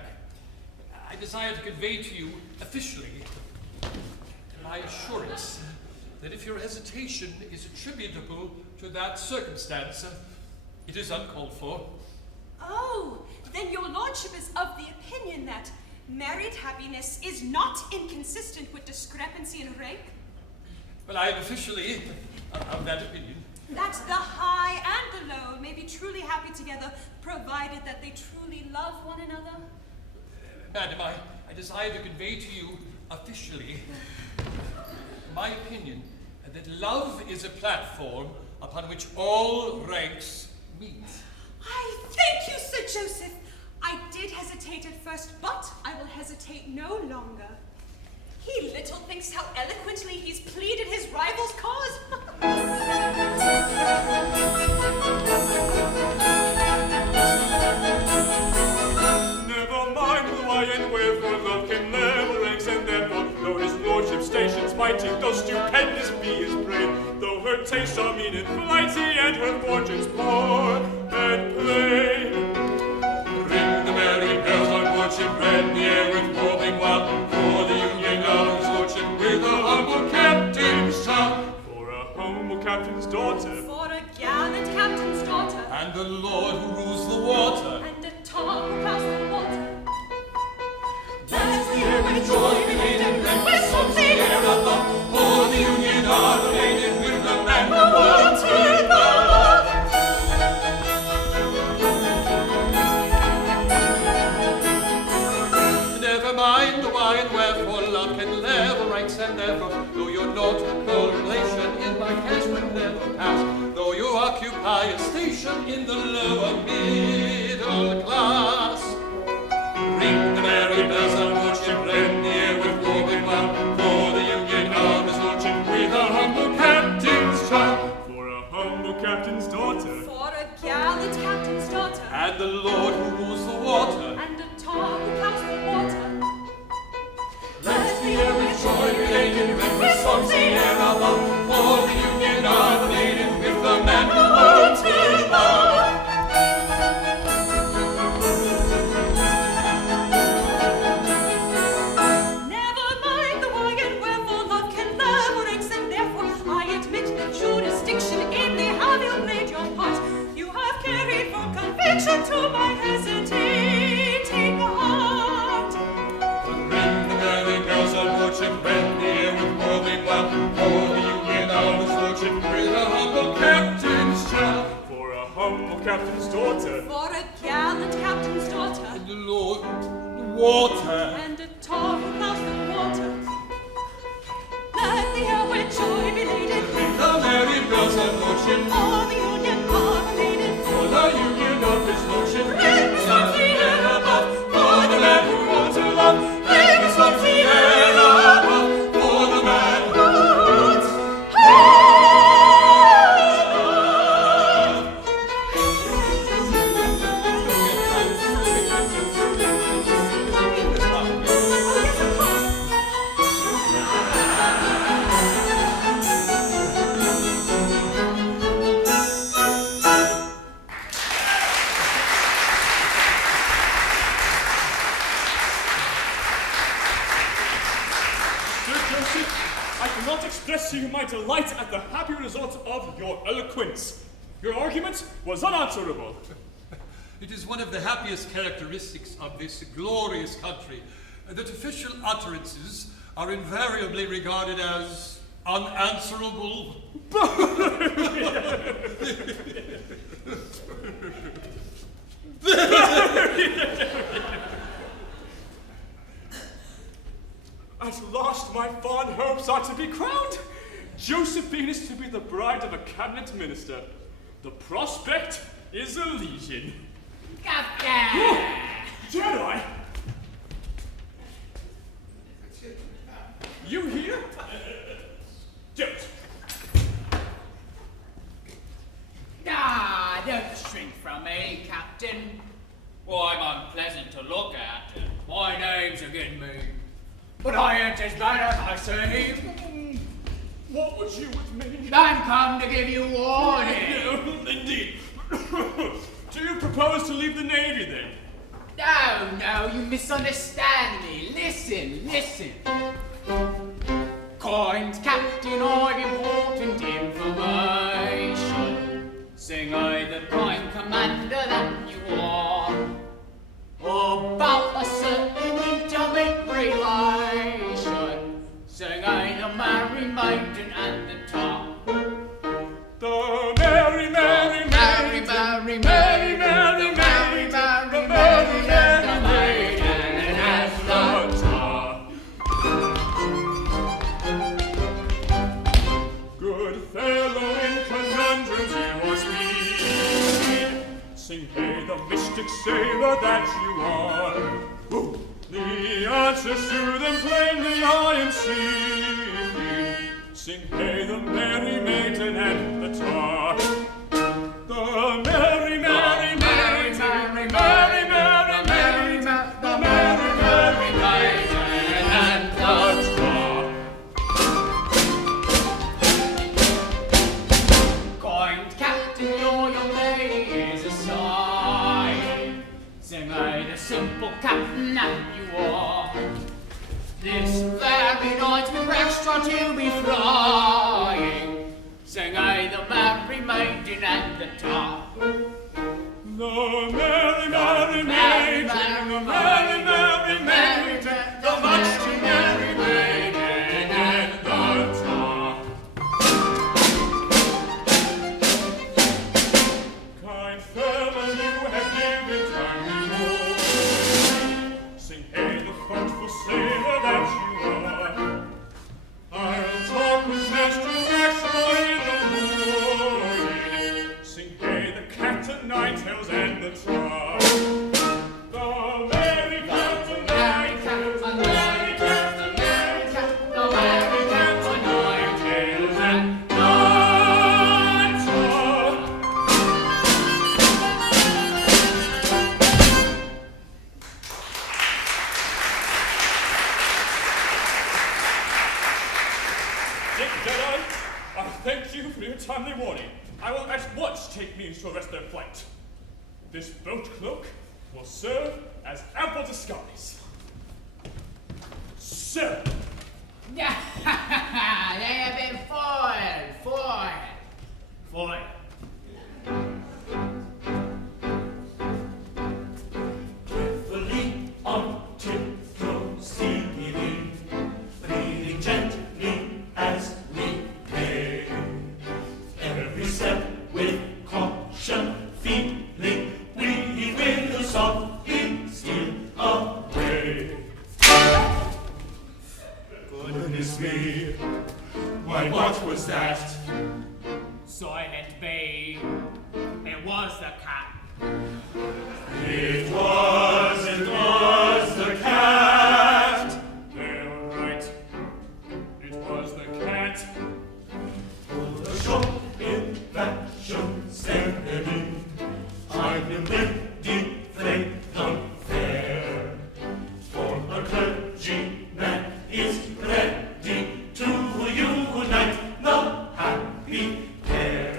I desire to convey to you officially my assurance that if your hesitation is attributable to that circumstance, it is uncalled for. Oh, then your lordship is of the opinion that married happiness is not inconsistent with discrepancy in rank? But I am officially of that opinion. That the high and the low may be truly happy together, provided that they truly love one another? Madam, I desire to convey to you officially my opinion that love is a platform upon which all ranks meet. I thank you, Sir Joseph. I did hesitate at first, but I will hesitate no longer. He little thinks how eloquently he's pleaded his rival's cause. Never mind the why and wherefore, love can never ranks, and therefore, though his lordship's station's mighty, though stupendous be his brain, though her tastes are mean and flighty, and her fortunes poor and plain. Ring the merry bells, our lordship rend the air with warbling wild, for the union of his lordship with a humble captain's child. For a humble captain's daughter, For a gallant captain's daughter, And the Lord who rules the water. and a Tom who plows the water. Dance the air with joy, be laden, rend with songs the air above, for the union are related with the man who wanted love. Never mind the why and wherefore, love can level ranks, and therefore, though you're not no relation in my case will never pass, though you occupy a station in the lower middle class. Ring the merry bells, our lordship rend the air with warbling wild, for the union of his lordship with a humble captain's child. for a humble captain's daughter, For a gallant captain's daughter, And the Lord who rules the water. and a Tom who plows the water. Dance the air with joy, be laden, rend with songs the air above, for the union are related with the man who wanted love. Never mind the why and wherefore, love can level ranks, and therefore I admit that jurisdiction in thee have you made your part. You have carried for conviction to my hesitating heart. Ring the merry bells, our lordship rend the air with warbling wild, for the union of his lordship with a humble captain's child. for a humble captain's daughter, For a gallant captain's daughter, And the Lord the water. and a Tom who plows the water. Let the air with joy be laden, Ring the merry bells, our lordship, for the union of a maiden. for the union of his lordship Ring the songs the air above, for the man who wants to love. Ring the songs the air above, for the man who wants Oh, yes, of course. Sir Joseph, I cannot express to you my delight at the happy result of your eloquence. Your argument was unanswerable. It is one of the happiest characteristics of this glorious country that official utterances are invariably regarded as unanswerable. At last my fond hopes are to be crowned. Josephine is to be the bride of a cabinet minister. The prospect is Elysian. Captain! Jedi! You here? Don't. Ah, don't shrink from me, Captain. Why, I'm unpleasant to look at, and my name's a good mood. But I ain't as bad as I seem. What would you with me? I'm come to give you warning. No, indeed. Do you propose to leave the Navy then? No, you misunderstand me. Listen. Coined captain of important information. Sing I the coin commander that you are. About a certain intimate relation. Sing I the merry maiden and the tar. The merry maiden, the merry maiden and the tar. Good fellow, in conundrums you are speed. Sing hey, the mystic sailor that you are. Ooh. The answers to them plainly I am seeing. Sing hey, the merry maiden and the tar. The merry maiden, the merry maiden and the tar. Coined captain, your young lady is a sigh. Sing I the simple captain that you are. This very night with Rackstraw to be flying. Sing I the merry maiden and the tar. The merry maiden, the merry maiden, the much too merry maiden and the tar. Kind fellow, you have given time before. Sing hey, the thoughtful sailor that you are. I'll talk with Master Rackstraw in the morning. Sing hey, the captain, nine-tails, and the tar. The merry captain, nine-tails, the merry captain, nine-tails, the merry captain, nine-tails, and the tar. Dick Jedi, I thank you for your timely warning. I will at once take means to arrest their flight. This boat cloak will serve as ample disguise. So, They have been foiled. Carefully on tiptoe stealing, breathing gently as we pay. Every step with caution, feeling we will softly steal away. Goodness me, why what was that? Silent Bay. It was the cat. It was the cat. they're right. It was the cat. The shop in fashion staring, I'm in ready Franklin fair. For a clergyman is ready to unite the happy pair.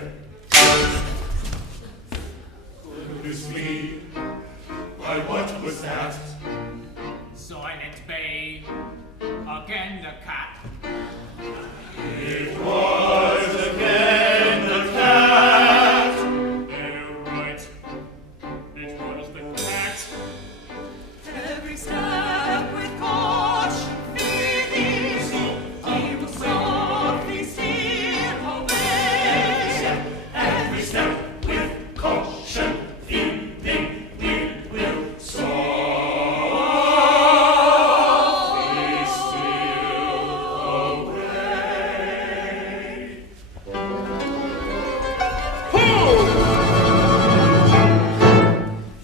Goodness me, why what was that? Silent Bay. Again the cat. It was again the cat. They're right. It was the cat. Every step with caution feeling, he will softly steal away. Every step with caution, feeling it will softly steal away.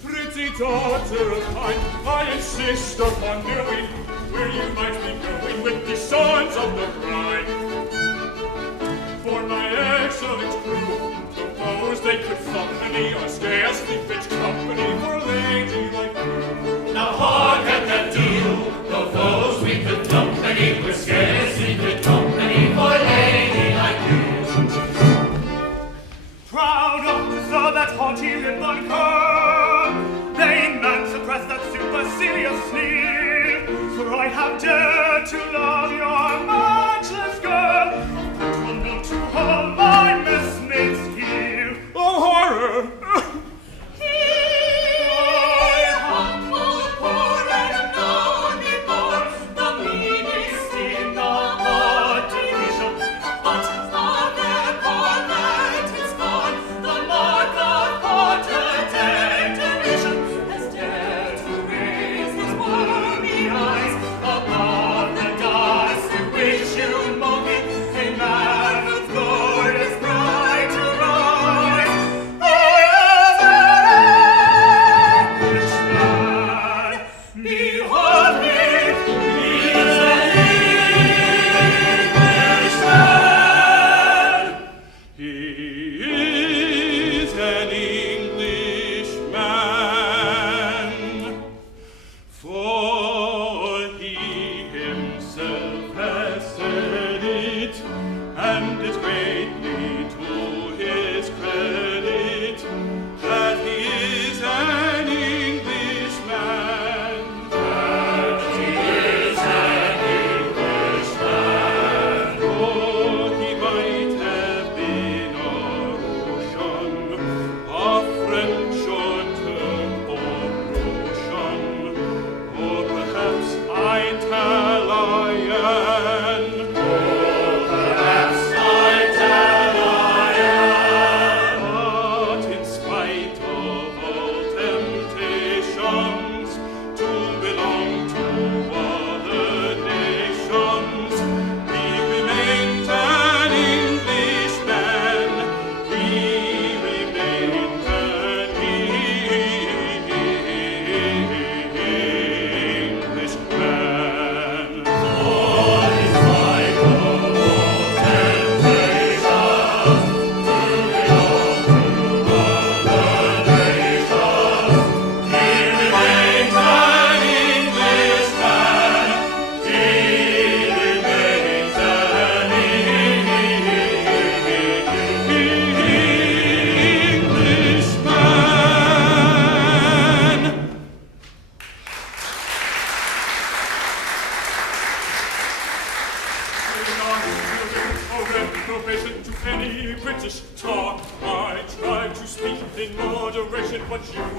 Pretty daughter of mine, I insist upon knowing where you might be going with the sons of the bride. For my excellent crew, suppose they could company or scarcely fit company for a lady like you. Now hark at that deal, the foes we could company with scarcely fit company for a lady like you. Proud officer, that haughty lip uncurled,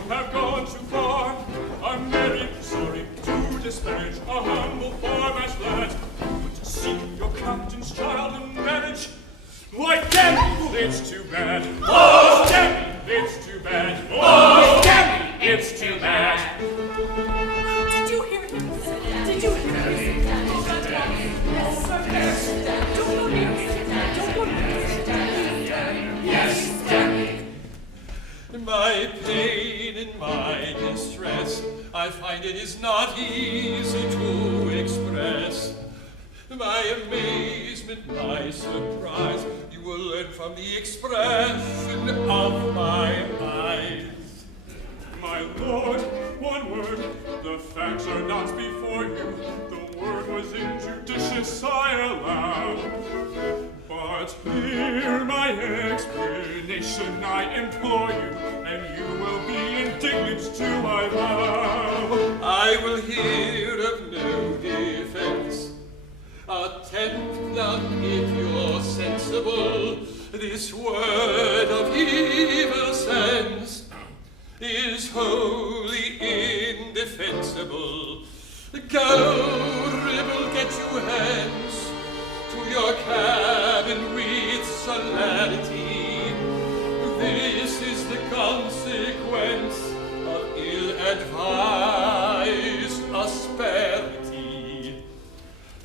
have gone too far. I'm very sorry to disparage a humble farmer's lad. But to see your captain's child in marriage, why, damn, it's too bad. Oh, damn, it's too bad. Oh, damn, it's too bad. Did you hear him? Did you hear him? Yes, sir. Don't go near him. Don't go near him. Yes, damn. My pain and my distress, I find it is not easy to express. My amazement, my surprise, you will learn from the expression of my eyes. My lord, one word, the facts are not before you. The word was injudicious, I allow. But hear my explanation, I implore you, and you will be indignant too, I vow. I will hear of no defense. Attend none if you're sensible. This word of evil sense is wholly indefensible. Go, rebel, get you hence to your cabin with solemnity. This is the consequence of ill-advised asperity.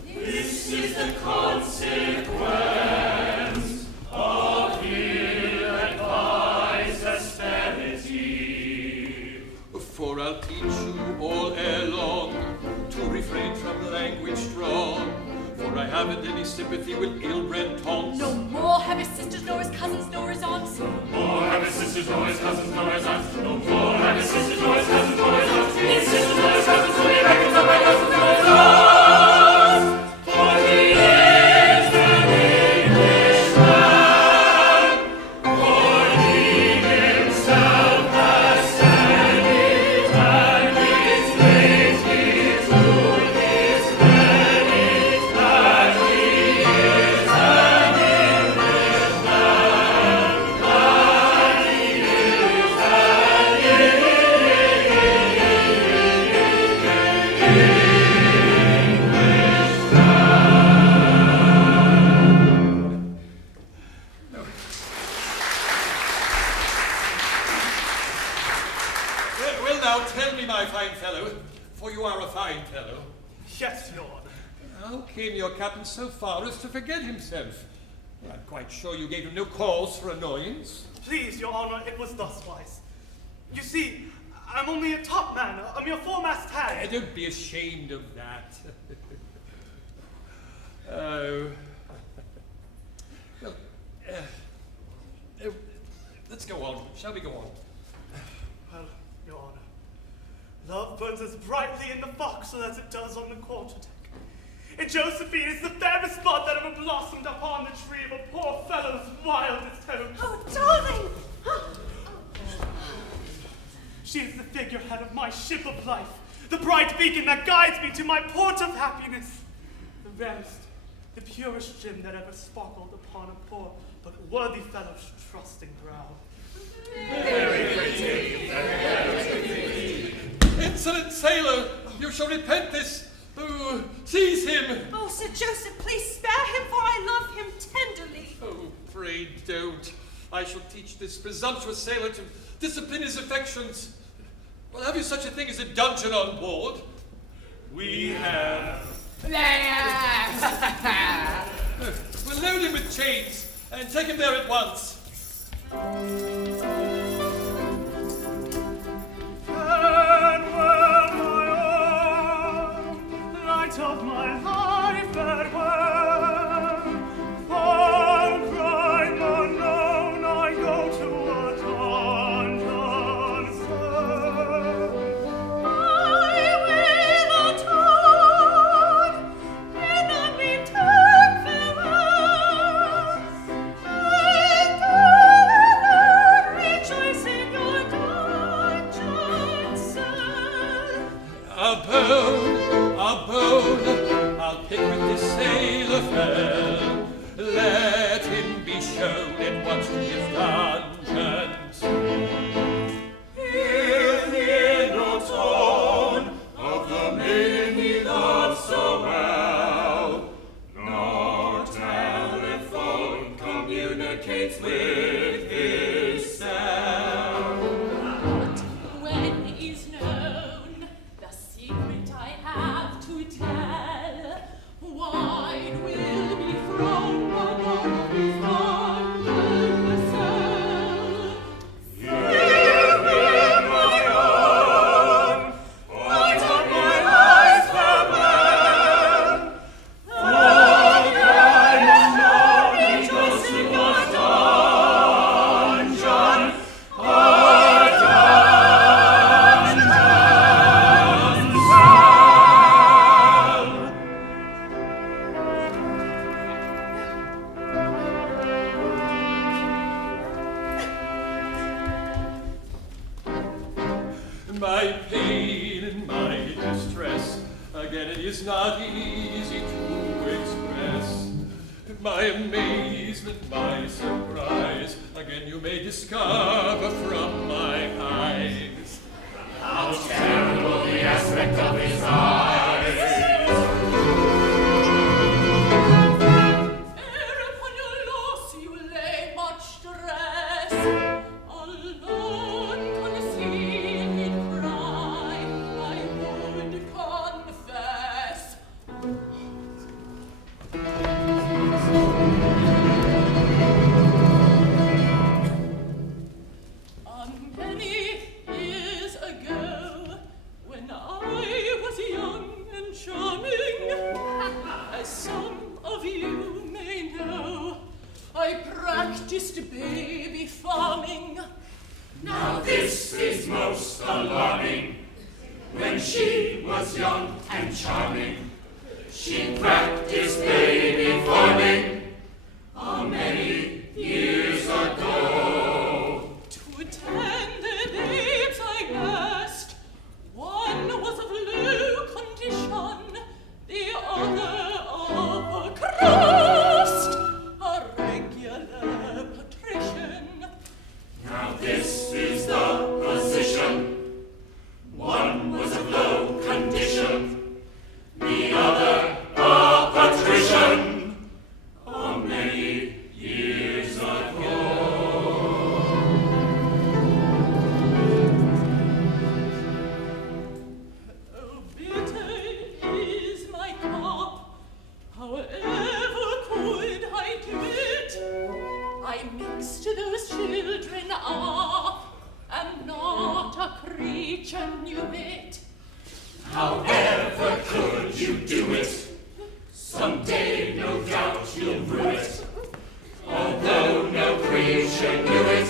This is the consequence of ill-advised asperity. For I'll teach you all ere long to refrain from language strong. For I haven't any sympathy with ill-bred taunts. No more have his sisters, nor his cousins, nor his aunts. No more have his sisters, nor his cousins, nor his aunts. No more have his sisters, nor his cousins, nor his aunts. His sisters, nor his cousins, nor he reckons of my cousins, nor his aunts. For he is an Englishman. For he himself has said it, and his lady to his credit, that he is an Englishman. That he is Well, now tell me, my fine fellow, for you are a fine fellow, Yes, Your Honor. how came your captain so far as to forget himself? I'm quite sure you gave him no cause for annoyance. Please, Your Honor, it was thuswise. You see, I'm only a top man, a mere foremast hand. Don't be ashamed of that. Oh. Well, let's go on. Shall we go on? Well, Your Honor, love burns as brightly in the forecastle as it does on the quarterdeck. And Josephine is the fairest spot that ever blossomed upon the tree of a poor fellow's wildest hope. Oh, darling! She is the figurehead of my ship of life, the bright beacon that guides me to my port of happiness, the rarest, the purest gem that ever sparkled upon a poor but worthy fellow's trusting brow. Insolent sailor, you shall repent this. Oh, seize him. Oh, Sir Joseph, please spare him, for I love him tenderly. Oh, pray don't. I shall teach this presumptuous sailor to discipline his affections. Well, have you such a thing as a dungeon on board? We have. We'll load him with chains and take him there at once. Farewell, my own, light of my life, farewell. From crime unknown I go to a dungeon cell. I will atone, and unreturn farewell. And ever rejoice in your dungeon cell. A bone, I'll pick with this sailor fell. Let him be shown at once to his dungeons. Here my pain and my distress, again it is not easy to express. My amazement, my surprise, again you may discover from my eyes. How terrible the aspect of his eyes! Ere upon your loss you lay much stress. Alone concealed he'd cry, I would confess. Many years ago, when I was young and charming, as some of you may know, I practiced baby farming. Now this is most alarming. When she was young and charming, she practiced baby farming. How many years ago? To attend the babes I nursed, one was of low condition, the other of a crust, a regular patrician. Now this is the position. One was of low condition, the other a patrician. How many years ago? Oh, bitter is my cup, however could I do it? I mixed those children up, and not a creature knew it. However could you do it? Someday, no doubt, you'll rue it. Although no creature knew it,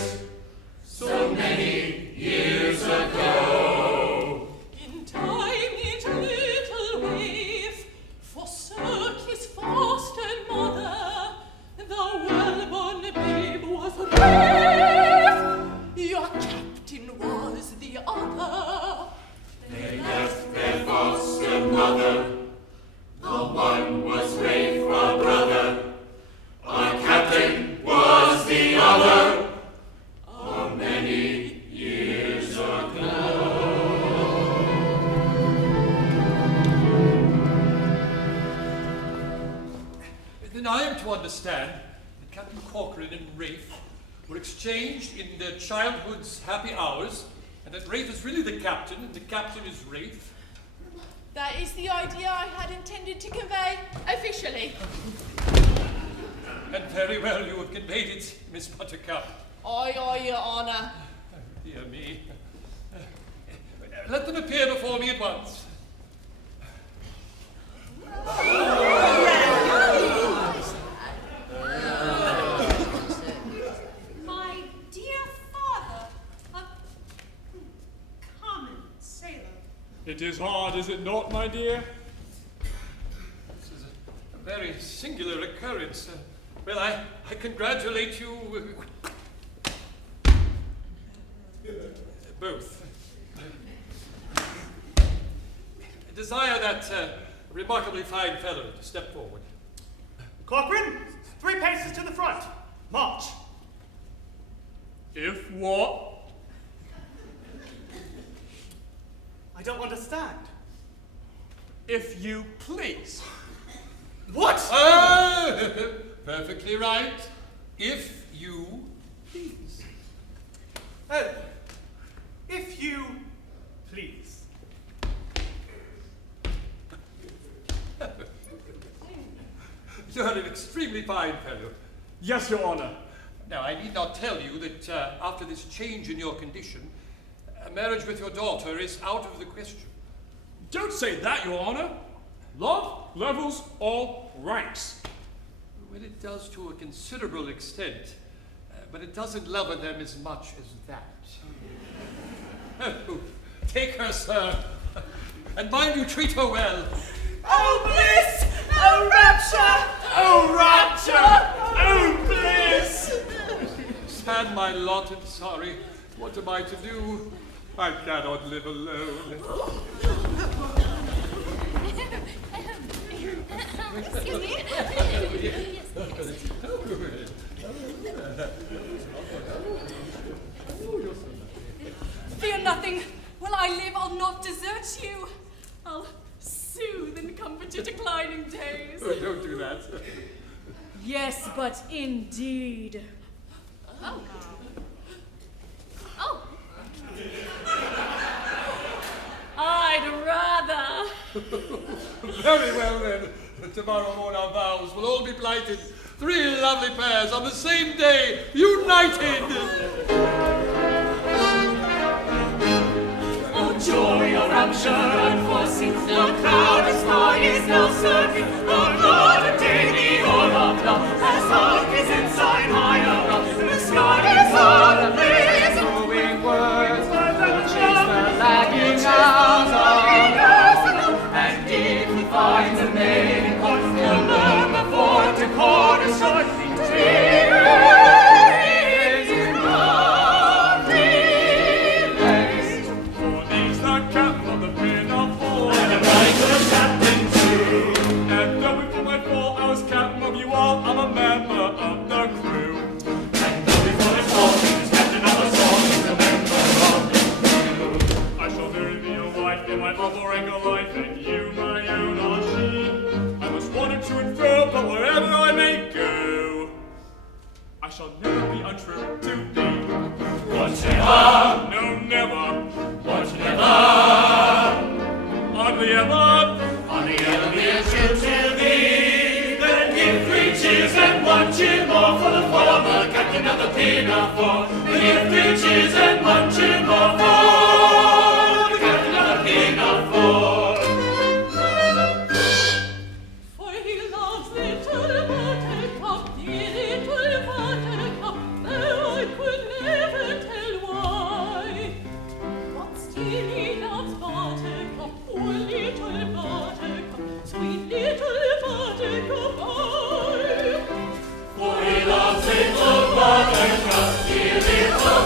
so many years ago. In time each little waif forsook his foster mother. The well-born babe was Ralph. Your captain was the other. They left their foster mother. The one was Ralph, our brother. Our captain was the other. How many years ago? Then I am to understand that Captain Corcoran and Rafe were exchanged in their childhood's happy hours, and that Rafe is really the captain, and the captain is Rafe. That is the idea I had intended to convey officially. And very well you have conveyed it, Miss Buttercup. Aye, Your Honour. Oh, dear me. Let them appear before me at once. My dear father, a common sailor. It is hard, is it not, my dear? This is a very singular occurrence. Well, I congratulate you both. I desire that remarkably fine fellow to step forward. Corcoran, 3 paces to the front. March. If what? I don't understand. If you please. What? Perfectly right. If you please. Oh, if you please. You are an extremely fine fellow. Yes, Your Honor. Now, I need not tell you that after this change in your condition, a marriage with your daughter is out of the question. Don't say that, Your Honor. Love levels all ranks. Well, it does to a considerable extent, but it doesn't level them as much as that. Oh, take her, sir, and mind you treat her well. Oh, bliss! Oh, rapture! Oh, rapture! Oh, bliss! Sad my lot and sorry. What am I to do? I cannot live alone. Excuse me. Fear nothing. While I live, I'll not desert you. I'll soothe and comfort your declining days. Oh, don't do that. Yes, but indeed. Oh. Oh. I'd rather. Very well then. Tomorrow morning our vows will all be plighted. 3 lovely pairs on the same day, united. Oh, joy, oh, rapture, unforeseen. No cloud is far, is no certain. Oh, Lord, a daily all of love. As heart is inside higher up. The sky is all ablaze. Moving words, chase the lagging hours of. And if he finds a maiden caught, he'll learn before to court a short tears in lovely lace. For these the captain of the Pinafore. And a right good captain too. And though before my fall I was captain of you all, I'm a member of the crew. And though before his fall he was captain of us all, he's a member of the crew. I shall marry thee a wife in my awful rank of life, and you my own are she. I must wander to and fro, but wherever I may go, I shall never be untrue to thee. What never? No, never. What never? Hardly ever. Hardly ever be true to thee. Then give 3 cheers and 1 cheer more for the former captain of the Pinafore. Then give 3 cheers and 1 cheer more for the captain of the Pinafore. For he loves little buttercup, dear little buttercup, though I could never tell why. But still he loves buttercup, poor little buttercup, sweet little buttercup, I. For he loves little buttercup, dear little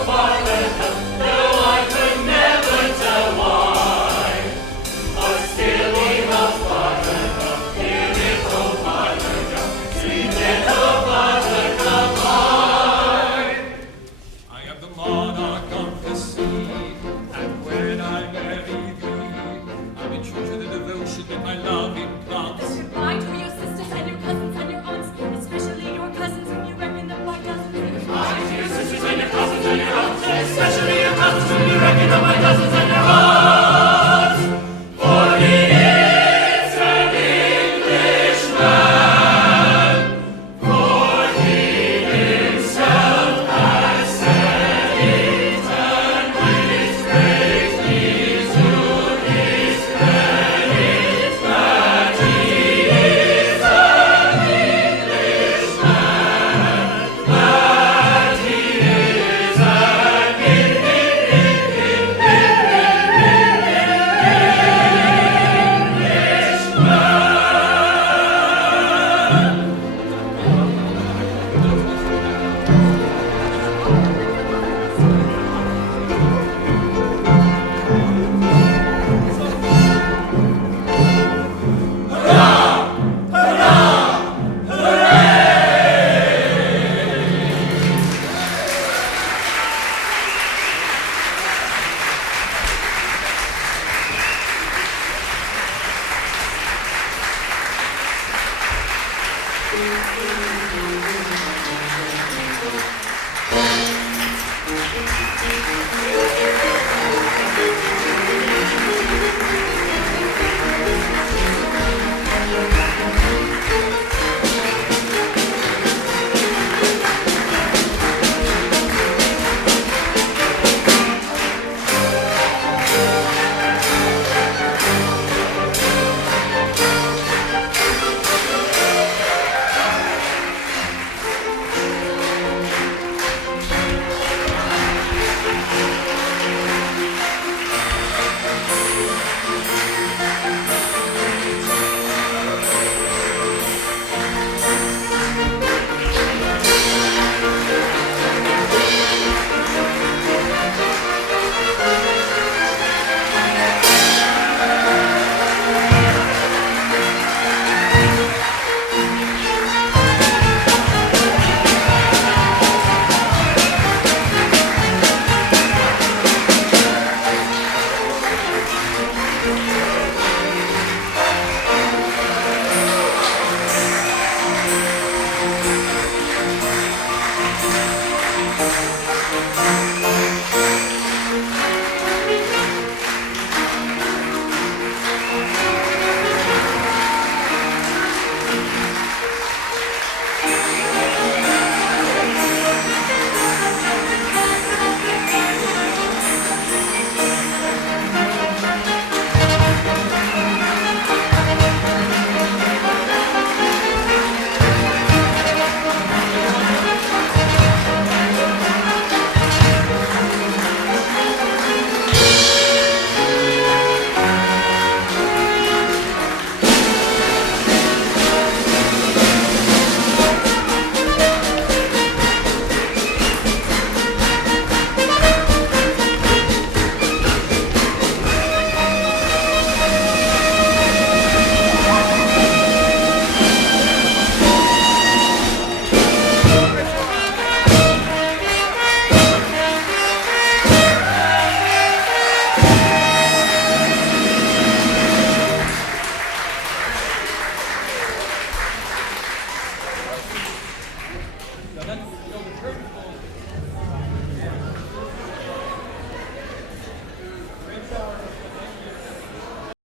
that